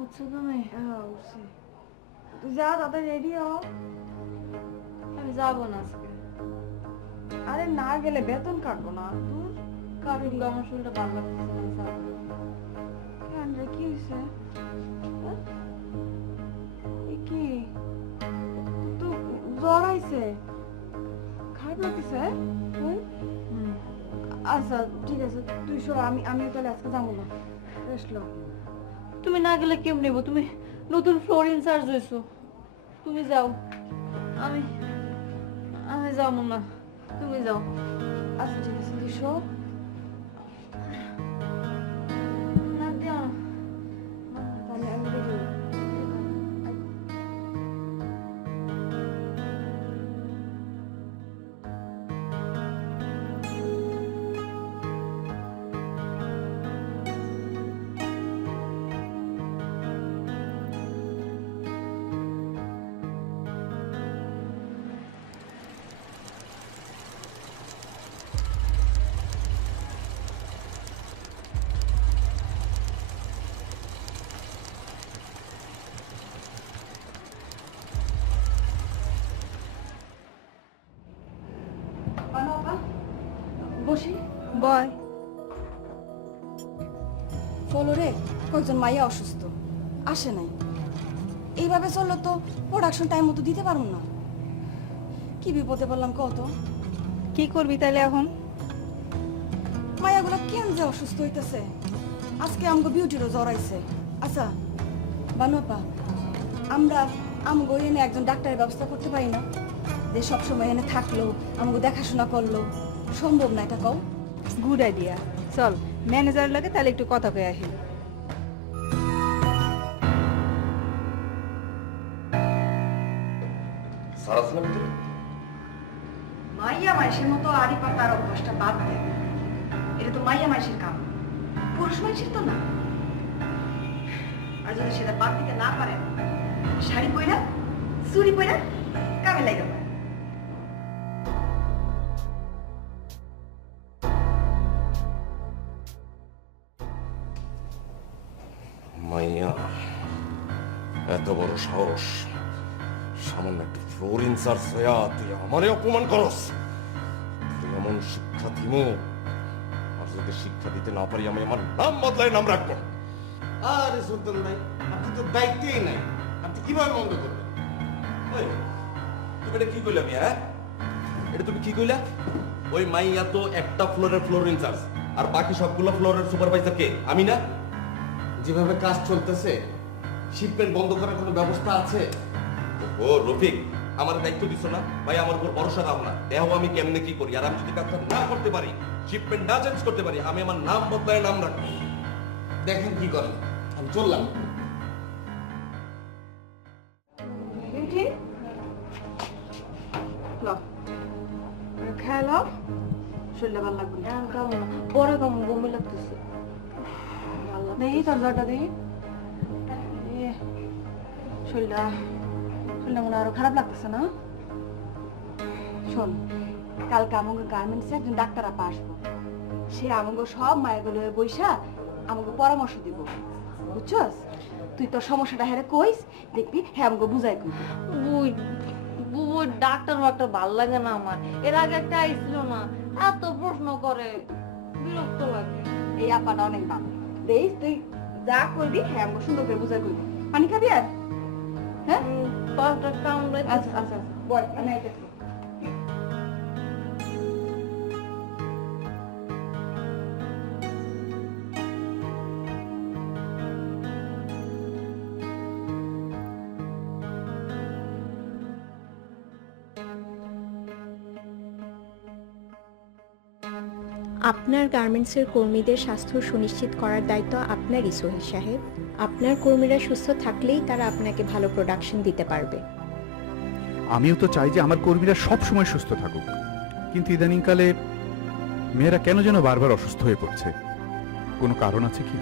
উঠছো তুমি হ্যাঁ উঠছি তুই যা তাদের রেডি হও আমি যাবো না আজকে আরে না গেলে বেতন কাটবো না দূর কারণ আমার শরীরটা ভালো লাগতেছে না যাবো কেন রে কি হয়েছে কি তো জ্বর আইছে খারাপ লাগতেছে আচ্ছা ঠিক আছে তুই শো আমি তাহলে আজকে যাবো না রেস্ট লো তুমি না গেলে কেমন নেবো তুমি নতুন ফ্লোর ইনচার্জ হয়েছো তুমি যাও আমি আমি যাবো না তুমি যাও আচ্ছা ঠিক আছে তুই শো না দিও না। আমি রেডি বসি বয় ফলোরে কয়েকজন মাইয়া অসুস্থ আসে নাই এইভাবে চললে তো প্রোডাকশন টাইম মতো দিতে পারবো না কি বিপদে বললাম কত কি করবি তাহলে এখন মায়াগুলো কেন যে অসুস্থ হইতেছে আজকে আমগো বিউটিরও জ্বর আইছে আচ্ছা বানুপা আমরা আমগো এনে একজন ডাক্তারের ব্যবস্থা করতে পারি না যে সবসময় এনে থাকলো আমগো দেখাশোনা করলো সম্ভব না এটা কও গুড আইডিয়া চল ম্যানেজার লাগে তাহলে একটু কথা কয়ে আসি মাইয়া মাইসের মতো আড়ি পাতার অভ্যাসটা বাদ দে এটা তো মাইয়া মাইসের কাম পুরুষ মাইসের তো না আর যদি সেটা বাদ দিতে না পারে শাড়ি পইরা চুড়ি পইরা কামে লাগে মাইয়া এত বড় সাহস সামান্য একটা ফ্লোর ইনচার্জ হইয়া তুই আমারে অপমান করস তুই এমন শিক্ষা দিমু আর যদি শিক্ষা দিতে না পারি আমি আমার নাম বদলায় নাম রাখবো আরে সুলতান ভাই আপনি তো দায়িত্বই নাই আপনি কিভাবে বন্ধ করবেন ওই, তুমি এটা কি কইলা মিয়া হ্যাঁ? এটা তুমি কি কইলা ওই মাইয়া তো একটা ফ্লোরের ফ্লোর ইনচার্জ আর বাকি সবগুলো ফ্লোরের সুপারভাইজার কে আমি না যেভাবে কাজ চলতেছে শিপমেন্ট বন্ধ করার কোনো ব্যবস্থা আছে ও রফিক আমার দায়িত্ব দিছো না ভাই আমার উপর ভরসা দাও না দেহ আমি কেমনে কি করি আর আমি যদি কাজটা না করতে পারি শিপমেন্ট না চেঞ্জ করতে পারি আমি আমার নাম বদলায় নাম রাখবো দেখেন কি করেন আমি চললাম শরীরটা ভালো লাগবে না। এখন কামো না, পরে কামো, বমি লাগতেছে। দেখি তোর জ্বরটা দেখি। শরীরটা মনে হয় আরো খারাপ লাগতেছে না? শোন, কালকে আমাকে গার্মেন্টসে একজন ডাক্তার আপা আসবো। সে আমাকে সব মায়েগুলো বইসা আমাকে পরামর্শ দিব, বুঝছস? তুই তোর সমস্যাটা হেরে কইস, দেখবি হ্যাঁ আমাকে বুঝাই কইবি। বুবু ডাক্তার ভাল লাগে না আমার। এর আগে একটা আইছিল না, এত প্রশ্ন করে, বিরক্ত লাগে। এই আপাটা অনেক ভালো। দেখ তুই যা করবি হ্যাঁ আমাকে সুন্দর করে বুঝাই কইবি। পানি খাবি আর? হ্যাঁ পাটা কামড়াইতেছে। আচ্ছা আচ্ছা বল, আমি আইতেছি। আপনার গার্মেন্টসের কর্মীদের স্বাস্থ্য সুনিশ্চিত করার দায়িত্ব আপনারই সোহেল সাহেব। আপনার কর্মীরা সুস্থ থাকলেই তারা আপনাকে ভালো প্রোডাকশন দিতে পারবে। আমিও তো চাই যে আমার কর্মীরা সব সময় সুস্থ থাকুক, কিন্তু ইদানিংকালে মেয়েরা কেন যেন বারবার অসুস্থ হয়ে পড়ছে। কোনো কারণ আছে কি?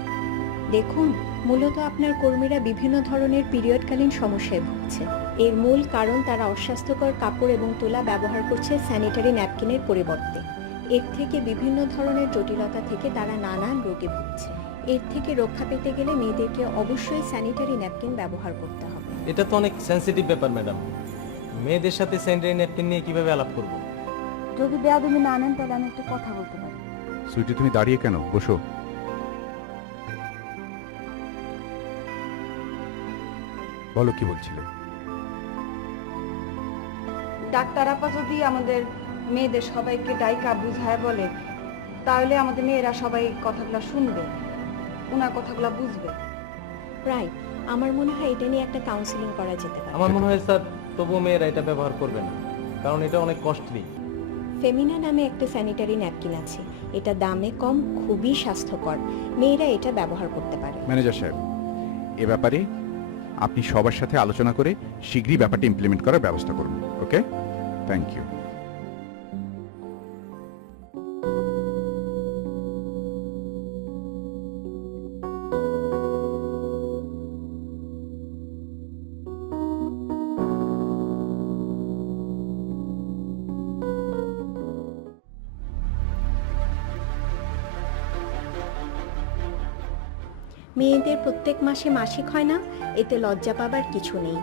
দেখুন, মূলত আপনার কর্মীরা বিভিন্ন ধরনের পিরিয়ডকালীন সমস্যায় ভুগছে। এর মূল কারণ তারা অস্বাস্থ্যকর কাপড় এবং তুলা ব্যবহার করছে স্যানিটারি ন্যাপকিনের পরিবর্তে। এর থেকে বিভিন্ন ধরনের জটিলতা থেকে তারা নানান রোগে ভুগছে। এর থেকে রক্ষা পেতে গেলে মেয়েদেরকে অবশ্যই স্যানিটারি ন্যাপকিন ব্যবহার করতে হবে। এটা তো অনেক সেনসিটিভ ব্যাপার ম্যাডাম। মেয়েদের সাথে স্যানিটারি ন্যাপকিন নিয়ে কিভাবে আলাপ করব? যদি বেয়াদবি না নেন তাহলে আমি একটু কথা বলতে পারি। সুইটি, তুমি দাঁড়িয়ে কেন? বসো। বলো, কি বলছিলে? ডাক্তার আপা যদি আমাদের মেয়েদের সবাইকে ডাইকা বুঝায় বলে, তাহলে আমাদের মেয়েরা সবাই কথাগুলো শুনবে, ওনার কথাগুলো বুঝবে। রাইট, আমার মনে হয় এটা নিয়ে একটা কাউন্সিলিং করা যেতে পারে। আমার মনে হয় স্যার তবুও মেয়েরা এটা ব্যবহার করবে না, কারণ এটা অনেক কস্টলি। ফেমিনা নামে একটা স্যানিটারি ন্যাপকিন আছে, এটা দামে কম, খুবই স্বাস্থ্যকর। মেয়েরা এটা ব্যবহার করতে পারে। ম্যানেজার সাহেব, এ ব্যাপারে আপনি সবার সাথে আলোচনা করে শীঘ্রই ব্যাপারটা ইমপ্লিমেন্ট করার ব্যবস্থা করুন। ওকে, থ্যাংক ইউ। মেয়েদের প্রত্যেক মাসে মাসিক হয় না, এতে লজ্জা পাবার কিছু নেই।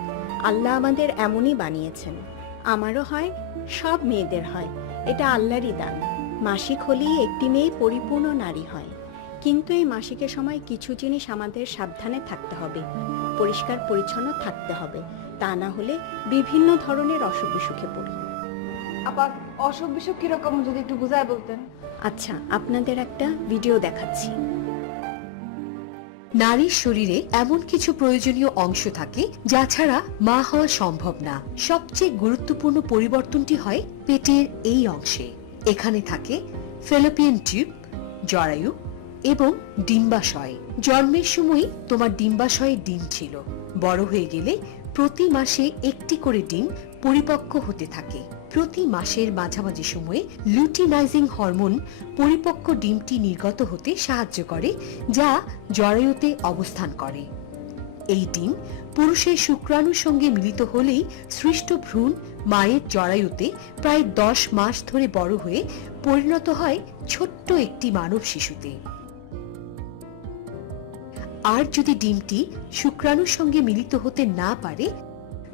আল্লাহ আমাদের এমনই বানিয়েছেন। আমারও হয়, সব মেয়েদের হয়, এটা আল্লাহরই দান। মাসিক হলেই একটি মেয়ে পরিপূর্ণ নারী হয়। কিন্তু এই মাসিকের সময় কিছু জিনিস আমাদের সাবধানে থাকতে হবে, পরিষ্কার পরিচ্ছন্ন থাকতে হবে, তা না হলে বিভিন্ন ধরনের অসুখ বিসুখে পড়ি। আপা, অসুখ বিসুখ কিরকম যদি একটু বুঝায় বলতেন। আচ্ছা, আপনাদের একটা ভিডিও দেখাচ্ছি। নারীর শরীরে এমন কিছু প্রয়োজনীয় অংশ থাকে যা ছাড়া মা হওয়া সম্ভব না। সবচেয়ে গুরুত্বপূর্ণ পরিবর্তনটি হয় পেটের এই অংশে। এখানে থাকে ফ্যালোপিয়ান টিউব, জরায়ু এবং ডিম্বাশয়। জন্মের সময় তোমার ডিম্বাশয়ে ডিম ছিল। বড় হয়ে গেলে প্রতি মাসে একটি করে ডিম পরিপক্ক হতে থাকে। প্রতি মাসের মাঝামাঝি সময়ে লুটিনাইজিং হরমোন পরিপক্ক ডিমটি নির্গত হতে সাহায্য করে, যা জরায়ুতে অবস্থান করে। এই ডিম পুরুষের শুক্রাণুর সঙ্গে মিলিত হলেই সৃষ্ট ভ্রূণ মায়ের জরায়ুতে প্রায় 10 মাস ধরে বড় হয়ে পরিণত হয় ছোট্ট একটি মানব শিশুতে। আর যদি ডিমটি শুক্রাণুর সঙ্গে মিলিত হতে না পারে,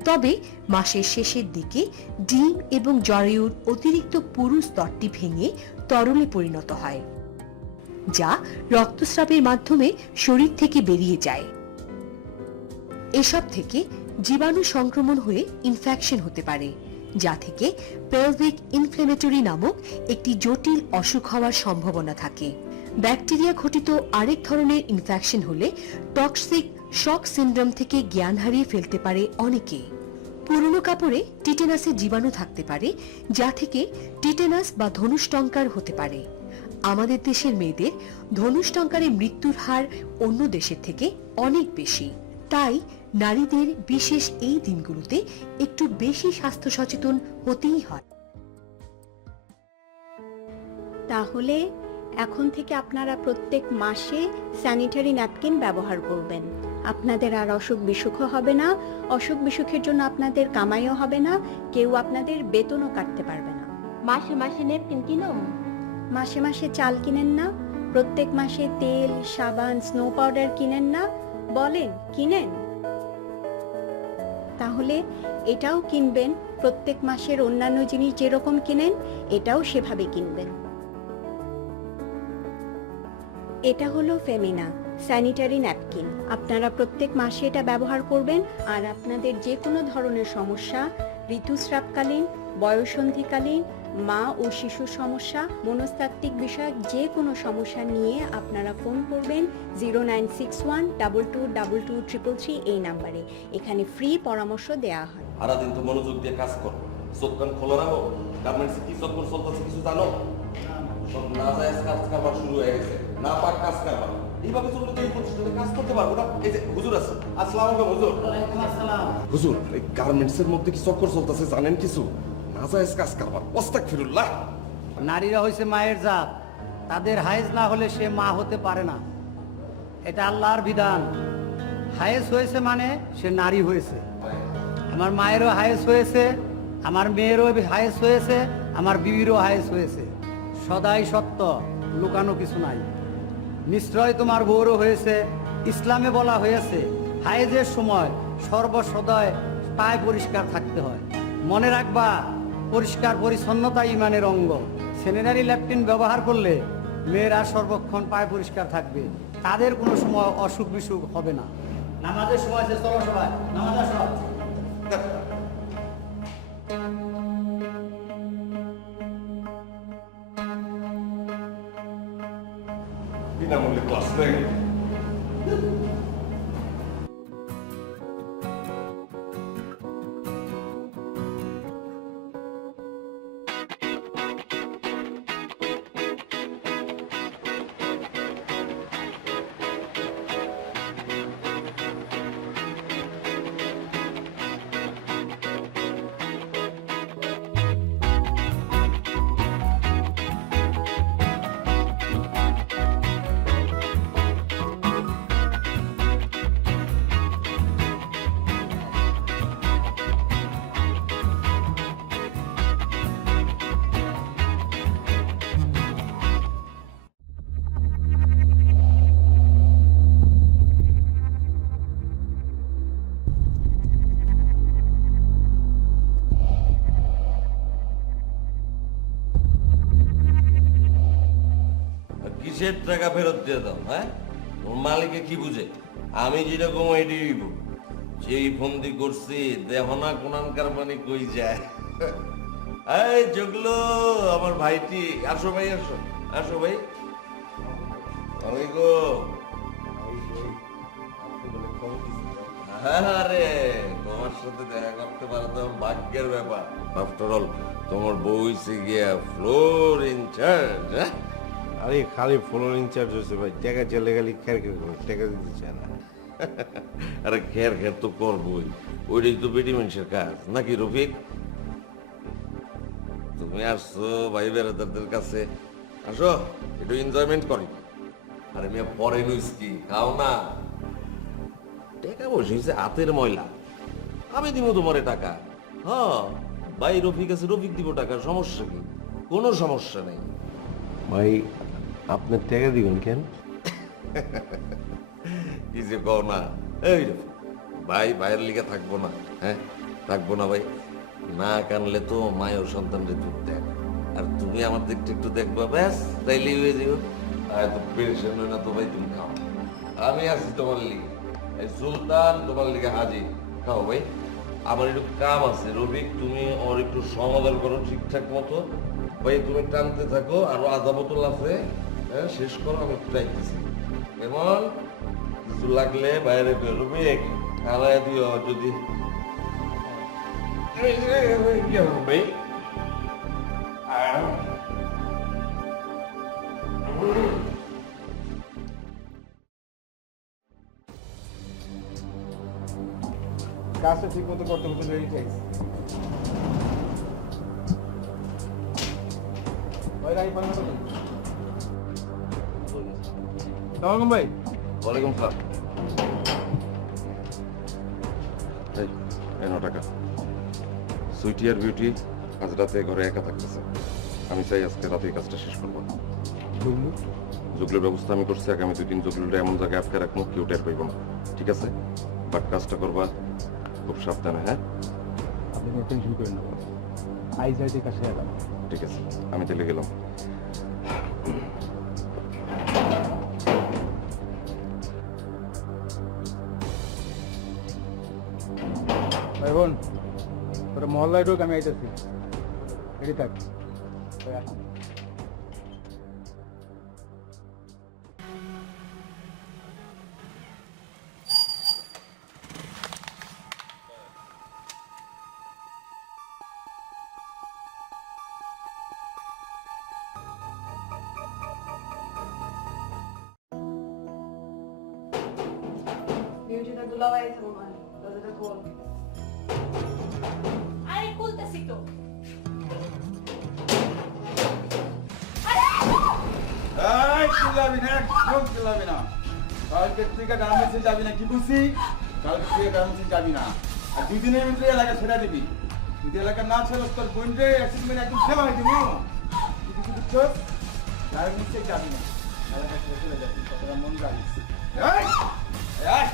তবে মাসের শেষের দিকে ডিম এবং জরায়ুর অতিরিক্ত পুরু স্তরটি ভেঙে তরলে পরিণত হয়, যা রক্তস্রাবের মাধ্যমে শরীর থেকে বেরিয়ে যায়। এসব থেকে জীবাণু সংক্রমণ হয়ে ইনফেকশন হতে পারে, যা থেকে পেলভিক ইনফ্লেমেটরি নামক একটি জটিল অসুখ হওয়ার সম্ভাবনা থাকে। ব্যাকটেরিয়া ঘটিত আরেক ধরনের ইনফেকশন হলে টক্সিক শক সিন্ড্রোম থেকে জ্ঞান হারিয়ে ফেলতে পারে অনেকে। পুরনো কাপড়ে টিটেনাসের জীবাণু থাকতে পারে, যা থেকে টিটেনাস বা ধনুষ্টঙ্কার হতে পারে। আমাদের দেশের মেয়েদের ধনুষ্টঙ্কারে মৃত্যুর হার অন্য দেশের থেকে অনেক বেশি। তাই নারীদের বিশেষ এই দিনগুলোতে একটু বেশি স্বাস্থ্য সচেতন হতেই হয়। তাহলে এখন থেকে আপনারা প্রত্যেক মাসে স্যানিটারি ন্যাপকিন ব্যবহার করবেন। আপনাদের আর অসুখ বিসুখও হবে না, অসুখ বিসুখের জন্য আপনাদের কামাইও হবে না, কেউ আপনাদের বেতনও কাটতে পারবে না। মাসে মাসে নেপকিন কিনো? মাসে মাসে চাল কিনেন না? প্রত্যেক মাসে তেল, সাবান, স্নো পাউডার কিনেন না? বলেন কিনেন? তাহলে এটাও কিনবেন, প্রত্যেক মাসের অন্যান্য জিনিস যেরকম কিনেন এটাও সেভাবে কিনবেন। এটা হলো ফেমিনা স্যানিটারি ন্যাপকিন। আপনারা প্রত্যেক মাসে এটা ব্যবহার করবেন। আর আপনাদের যে কোনো ধরনের সমস্যা, ঋতুস্রাবকালীন, বয়ঃসন্ধিকালীন, মা ও শিশুর সমস্যা, মনস্তাত্ত্বিক বিষয়ক যে কোনো সমস্যা নিয়ে আপনারা ফোন করবেন 0961222233 এই নাম্বারে। এখানে ফ্রি পরামর্শ দেওয়া হয়। সারাদিন তো মনোযোগ দিয়ে কাজ করো, চোখ কান খোলা রাখো। গার্মেন্টসে কি চক্কর চলতেছে কিছু জানো? সব না যায় কাজ কারবার শুরু হয়ে গেছে, না পাক কাজ কারবার। এইভাবে চললে তো এই প্রতিষ্ঠানে কাজ করতে পারবো না। এই যে হুজুর আছে, আসসালামু আলাইকুম হুজুর। ওয়ালাইকুম আসসালাম। হুজুর, এই গার্মেন্টসের মধ্যে কি চক্কর চলতেছে জানেন কিছু? না যায় কাজ কারবার, আস্তাগফিরুল্লাহ। নারীরা হয়েছে মায়ের জাত, তাদের হায়েজ না হলে সে মা হতে পারে না, এটা আল্লাহর বিধান। হায়েজ হয়েছে মানে সে নারী হয়েছে। আমার মায়েরও হায়েজ হয়েছে, আমার মেয়েরও হায়েজ হয়েছে, আমার বিবিরও হায়েজ হয়েছে। সদাই সত্য, লুকানো কিছু নাই। নিশ্চয় তোমার বউরও হয়েছে। ইসলামে বলা হয়েছে হায়েজের সময় সর্বসদয় পায় পরিষ্কার থাকতে হয়। মনে রাখবা, পরিষ্কার পরিচ্ছন্নতা ইমানের অঙ্গ। স্যানিটারি ন্যাপকিন ব্যবহার করলে মেয়েরা সর্বক্ষণ পায় পরিষ্কার থাকবে, তাদের কোনো সময় অসুখ বিসুখ হবে না। নামাজের সময় যে চলো সবাই নামাজ আসো। বিনামূল্যে ক্লাস হয়ে গেল। কিসের টাকা ফেরত দিয়ে দাও? হ্যাঁ, তোর মালিকে কি বুঝে? আমি যেরকম এটি দিব, যেই ফন্দি করছি দেহ না কোনানকার মানে কই যায়। এই জগলো, আমার ভাইটি, আসো ভাই, আসো আসো ভাই। আরে তোমার সাথে দেখা করতে পারো তো ভাগ্যের ব্যাপার। আফটার অল তোমার বউ হইছে গিয়া ফ্লোর ইনচার্জ। হ্যাঁ, আরে খালি ফ্লোর ইনচার্জ হয়েছে ভাই, টাকা চলে গেলে খের খের করে টাকা দিতে চায় না। আরে খের খের তো করবোই, ওইটাই তো বেটি মানুষের কাজ নাকি রফিক? তুমি আসছো ভাই বেড়াদারদের কাছে, আসো একটু এনজয়মেন্ট করি। আরে মেয়ে পরে লুইস কি খাও না, টাকা বসে হাতের ময়লা, আমি দিব তোমারে টাকা। হ্যাঁ ভাই, রফিক আছে, রফিক দিব টাকা, সমস্যা কি? কোনো সমস্যা নেই ভাই। আপনার টাকা দিবেন কেন? কি যে কও না। এই রফিক ভাই, ভাইয়ের লিগে থাকবো না? হ্যাঁ থাকবো না ভাই, না কানলে তো মায়ের সন্তানরে দুধ দেয়। আর তুমি আমার দিকটা একটু দেখবা, ব্যাস তাইলেই হয়ে যাবে। আর তো পেরেশান হয় না তো ভাই, তুমি খাও, আমি আছি তোমার লিগে। এই সুলতান তোমার লিগে হাজির, খাও ভাই। আমার একটু কাম আছে রফিক, তুমি ওর একটু সমাধান করো ঠিকঠাক মতো। ভাই তুমি টানতে থাকো, আরো আধা বোতল আছে, হ্যাঁ শেষ করো, আমি চাইতেছি। কেমন কিছু লাগলে বাইরে রফিক খাওয়াই দিও যদি। ভাই কাজটা ঠিক মতো করতে করতে রেডি থাকছে। ওই রাই পান্না সালাম ভাই। ওয়ালাইকুম সালাম। এই এই 9 টাকা। সুইটি আর বিউটি আজ রাতে ঘরে একা থাকতেছে, আমি চাই আজকে রাতেই কাজটা শেষ করবো। জুগলের ব্যবস্থা আমি করছি, আগামী 2 দিন জুগলুরে এমন জায়গায় আটকে রাখবো কেউ টের পাইব না, ঠিক আছে? বাট কাজটা করবা খুব সাবধানে, হ্যাঁ? আপনি কোনো টেনশন করেন না, আইজ রাইতে কাছে এলাম। ঠিক আছে, আমি চলে গেলাম। ভাই বোন, তোরা মহল্লায় ঢোক, আমি আইতেছি, রেডি থাক। বিউটিটা দুলাভাই আছে মনে হয়, দরজাটা খোল। আরে খুলতেছি তো। এই চিল্লাবি না, একদম চিল্লাবি না। কালকে থেকে গার্মেন্টসে যাবি না, কি বুঝছি? কালকে থেকে গার্মেন্টসে যাবি না, আর 2 দিনের ভিতরে এলাকা ছেড়ে দিবি। যদি এলাকা না ছেড়ে তোর বোনকে অ্যাক্সিডেন্ট একদম ফেলা হয়ে দিবি। কিছু বুঝছো? গার্মেন্টসে যাবি না, এলাকা ছেড়ে চলে যাবি, কতটা মন রাখিস। এই এই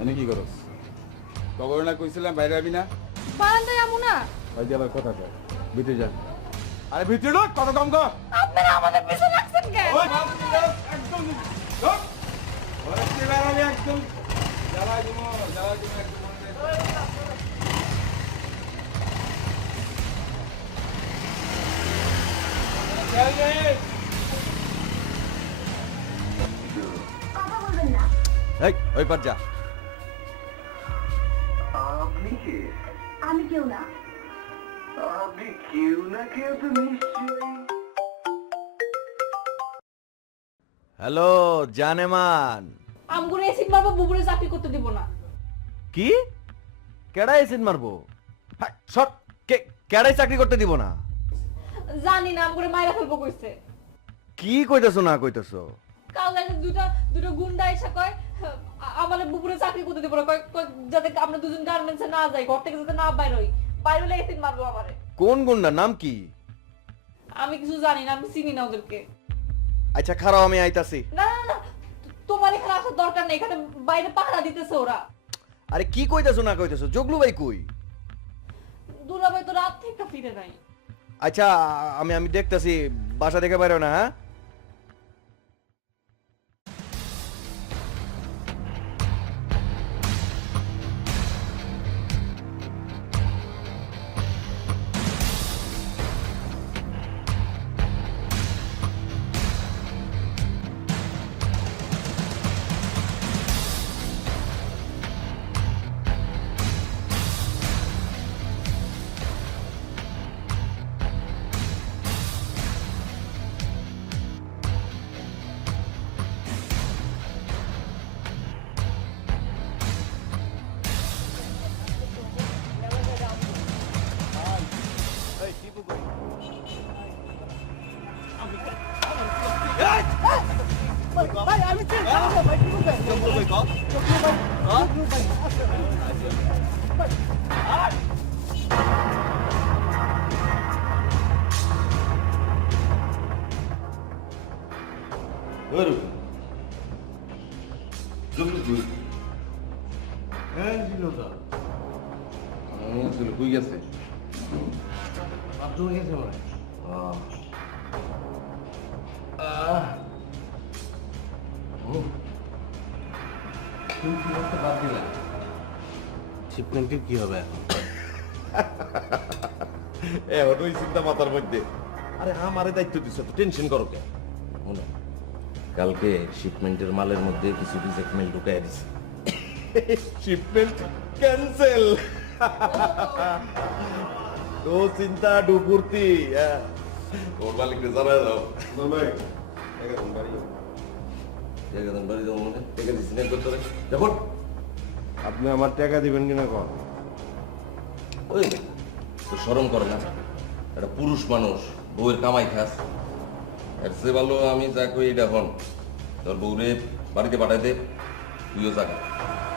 এনে কি করস? কখন না কইছিলাম বাইরে আবি না? বারান্দায় আমু না। ভাই আবার কথা কয়, ভিতরে যা। আরে ভিতরে ঢোক, কত কম কর। আপনারা আমাদের পিছনে লাগছেন কেন? ওই একদম ঢোক। ওরে কি বেরালি একদম জ্বালা দিমো একদম। চল রে। কথা বলবেন না। এই ওই পার যা। আপনি কে? আমি কেউ না। আপনি কেউ না কেউ তো নিশ্চয়ই। হ্যালো জানেমান। আমগুলো এসিড মারবো, বুবুরে চাকরি করতে দিব না। কি? কেডাই এসিড মারবো? হ্যাঁ শট, কেডাই চাকরি করতে দিব না? জানি না, আমগুলো মাইরা ফেলবো কইছে। কি কইতাছো না কইতাছো? কাল রাতে দুটো গুন্ডা এসে কয় আমাদের বুবুরে চাকরি করতে দিব না, কয় যাতে আমরা দুজন গার্মেন্টসে না যাই, ঘর থেকে যাতে না বাইর হই, বাইর হলে এসিড মারবো আমারে। কোন গুন্ডা, নাম কি? আমি কিছু জানি না, আমি চিনি না ওদেরকে। আচ্ছা খারাপ, আমি আইতাছি। না না না, তোমার এখানে আসার দরকার নেই, এখানে বাইরে পাহারা দিতেছে ওরা। আরে কি কইতাছো না কইতাছো? জগলু ভাই কই? দুলাভাই তো রাত থেকে ফিরে নাই। আচ্ছা আমি দেখতাছি, বাসা থেকে বাইরে না। হ্যাঁ কই গেছে? বাথরুমে গেছে মনে হয়। তুমি কি করতে বাদ দিলা? শিপমেন্টের কি হবে এখন? এখন ওই চিন্তা মাথার মধ্যে। আরে আমারে দায়িত্ব দিছো, তো টেনশন করো কে? শোনো, কালকে শিপমেন্টের মালের মধ্যে কিছু রিজেক্ট মেল ঢুকাই দিছে। Shipment cancel. তো চিন্তা ডুবুরতি। ওর মালিককে জানাই দাও। ভাই এখন বাড়ি যাও মনে টাকা দিচ্ছি না করতে দেখো। আপনি আমার টাকা দিবেন কিনা কন? ওই তো শরম করে না, একটা পুরুষ মানুষ বউয়ের কামাই খাস, এর চেয়ে ভালো আমি যা কই এটা হন, তোর বউরে বাড়িতে পাঠাইতে তুইও জাগা,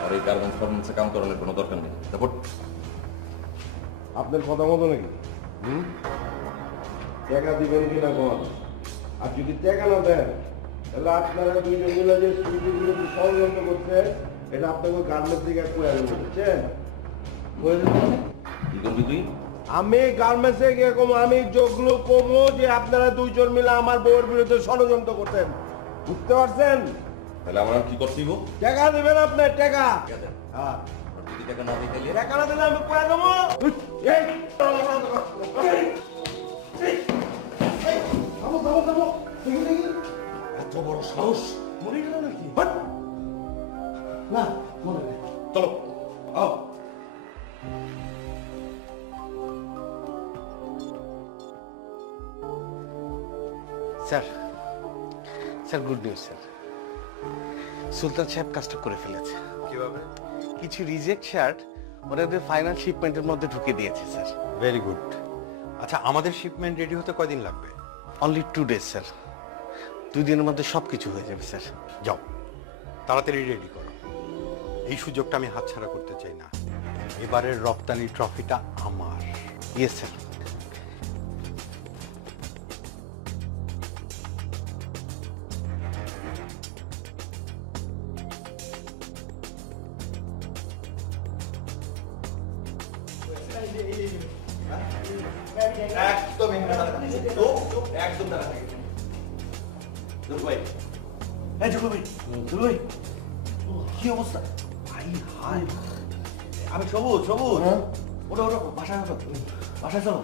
আর এই গার্মেন্টস ফার্মেন্টসে কাম করানোর কোনো দরকার নেই। দেখো আপনার কথা মতো নাকি? টাকা দিবেন কিনা কন? আর যদি টাকা না দেন তাহলে আপনারা দুইজন মিলে যে সুবিধা বিরোধী ষড়যন্ত্র করছে এটা আপনাকে গার্মেন্টস থেকে কয়ে দেবেন, বুঝছেন? কি করবি তুই? আমি গার্মেন্টসে গিয়ে কমো, আমি যোগলো কমো যে আপনারা দুইজন মিলে আমার বউয়ের বিরুদ্ধে ষড়যন্ত্র করতেন, বুঝতে পারছেন? তাহলে আমার কি করতে দিব? টাকা দিবেন আপনার টাকা। আর যদি টাকা না দিই তাহলে টাকা না দিলে আমি কয়ে দেবো। এত বড় সাহস! মরে গেল নাকি? না, মনে নেই। চলো আও। Sir, sir good news sir. Sultan সাহেব কাজটা করে ফেলেছে। কিভাবে? কিছু রিজেক্ট শার্ট ওনাদের ফাইনাল শিপমেন্টের মধ্যে ঢুকে দিয়েছে স্যার। Very good. আচ্ছা, আমাদের শিপমেন্ট রেডি হতে কয়দিন লাগবে? Only 2 days sir. 2 দিনের মধ্যে সব কিছু হয়ে যাবে স্যার। যাও, তাড়াতাড়ি রেডি করো। এই সুযোগটা আমি হাতছাড়া করতে চাই না। এবারের রপ্তানি ট্রফিটা আমার। Yes sir. কি অবস্থা? আমি সবুজ সবুজ, ওটা ওটা বাসায় চলো, বাসায় চলো।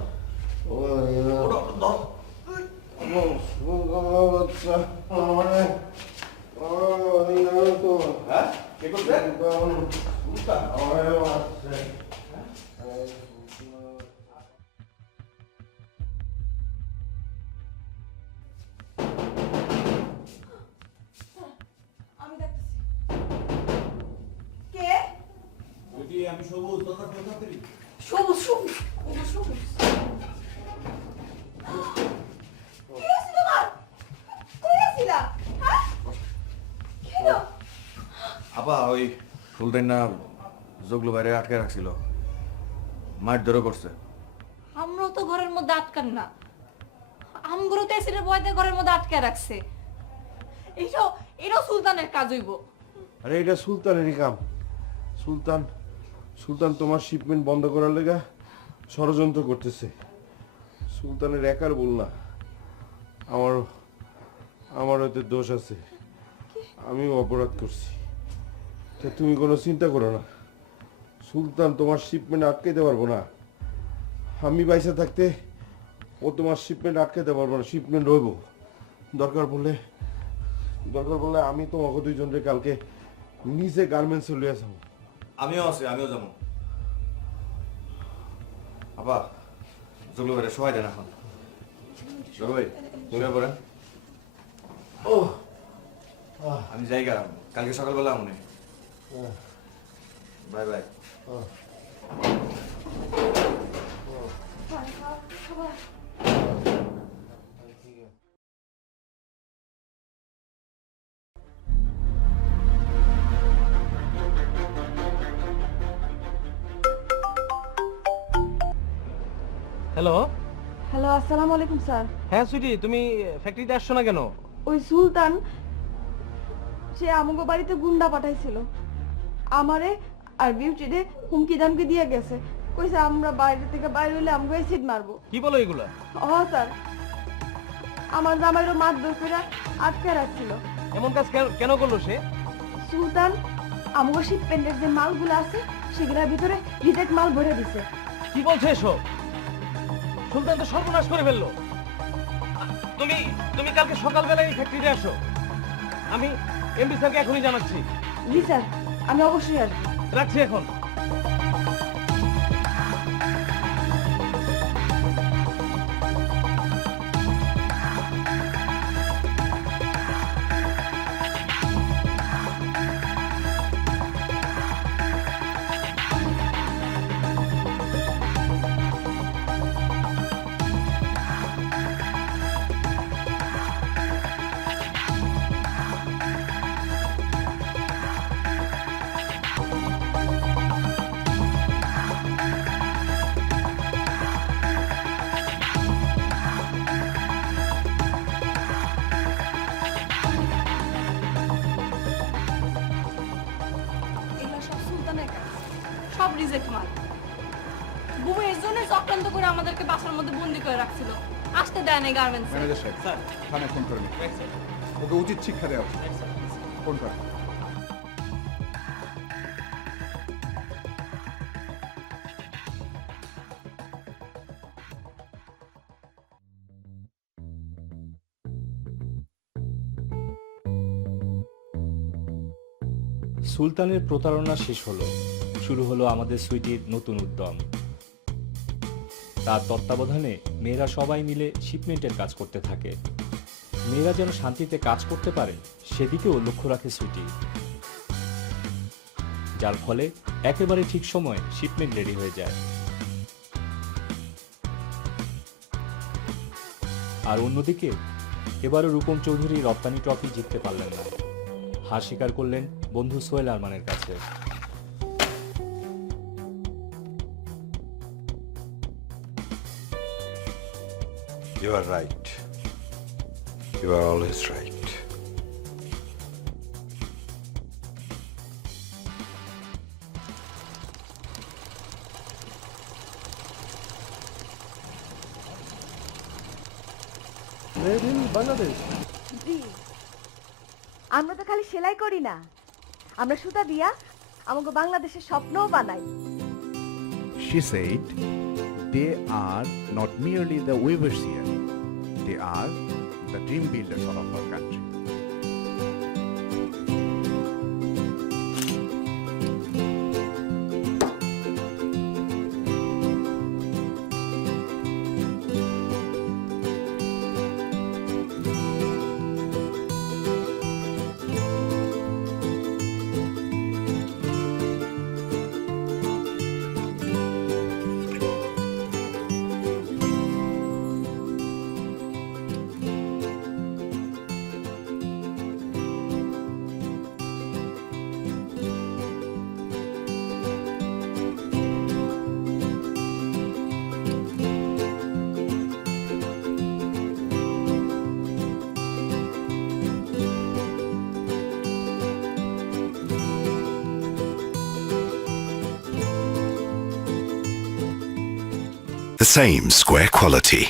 কে করছে? আমি সবুজ, সবুজ সবুজ সবুজ সবুজ। আপা ওই ফুলদাই না জগলু বাইরে আটকে রাখছিল, মার ধরে করছে। আমরাও তো ঘরের মধ্যে আটকান না, আমগুলো তো এসিডের ভয়তে ঘরের মধ্যে আটকে রাখছে। এটাও সুলতানের কাজ হইব। আরে এটা সুলতানেরই কাম। সুলতান সুলতান তোমার শিপমেন্ট বন্ধ করার লেগা ষড়যন্ত্র করতেছে। সুলতানের একার ভুল না, আমার হয়তো দোষ আছে, আমিও অপরাধ করছি। তা তুমি কোনো চিন্তা করো না, সুলতান তোমার শিপমেন্ট আটকাইতে পারবো না। আমি বাইসা থাকতে ও তোমার শিপমেন্ট আটকাইতে পারবো না, শিপমেন্ট রইব। দরকার পড়লে আমি তোমাকে দুইজনকে কালকে নিজে গার্মেন্টসে লিয়ে আসবো। আমিও আছি, আমিও যাবো। আপা জগলু বাইরে সবাই দেন এখন। জগলু ভাই শুয়ে পড়েন। আমি যাই গা, কালকে সকালবেলা আমনে। Bye bye. হ্যালো, হ্যালো, আসসালামু আলাইকুম স্যার। হ্যাঁ সুইটি, তুমি ফ্যাক্টরিতে আসছো না কেন? ওই সুলতান সে আমগো বাড়িতে গুন্ডা পাঠাইছিল, আমারে আর বিউটিরে হুমকি দামকি দিয়ে গেছে, কইছে আমরা বাইরে থেকে বাইরে হইলে আমগো এসিড মারবো। কি বলো এগুলা? স্যার, আমার জামাইরও মারধর করে আটকে রাখছিল। এমন কাজ কেন করলো সে? সুলতান আমগো শিপমেন্টের যে মালগুলো আছে সেগুলোর ভিতরে রিজেক্ট মাল ভরে দিছে। কি বলছো এসব? সুলতান তো সর্বনাশ করে ফেললো। তুমি কালকে সকালবেলায় এই ফ্যাক্টরিতে আসো, আমি এমডি স্যারকে এখনই জানাচ্ছি। জি স্যার, আমি অবশ্যই আসবো। রাখছি এখন। এগুলো সব সুলতানের কাজ, সব রিজেক্ট মাল। বুবু এর জন্য চক্রান্ত করে আমাদেরকে বাসার মধ্যে বন্দি করে রাখছিল, আসতে দেয় নাই গার্মেন্টস। ম্যানেজার সাহেব, স্যার থানায় ফোন করেন, ওকে উচিত শিক্ষা দেওয়া উচিত। ফোন করেন। সুলতানের প্রতারণা শেষ হলো, শুরু হলো আমাদের সুইটির নতুন উদ্যম। তার তত্ত্বাবধানে মেয়েরা সবাই মিলে শিপমেন্টের কাজ করতে থাকে। মেয়েরা যেন শান্তিতে কাজ করতে পারে সেদিকেও লক্ষ্য রাখে সুইটি, যার ফলে একেবারে ঠিক সময় শিপমেন্ট রেডি হয়ে যায়। আর অন্যদিকে এবারও রূপম চৌধুরী রপ্তানি ট্রফি জিততে পারলেন না, হার স্বীকার করলেন বন্ধু সোহেল আরমানের কাছে। You are right. You are always right. জি, আমরা তো খালি সেলাই করি না, আমরা সুতা দিয়া আমাকে বাংলাদেশের স্বপ্নও বানাই। She said, they are not merely the weavers here, they are the dream builders of our country. The same square quality,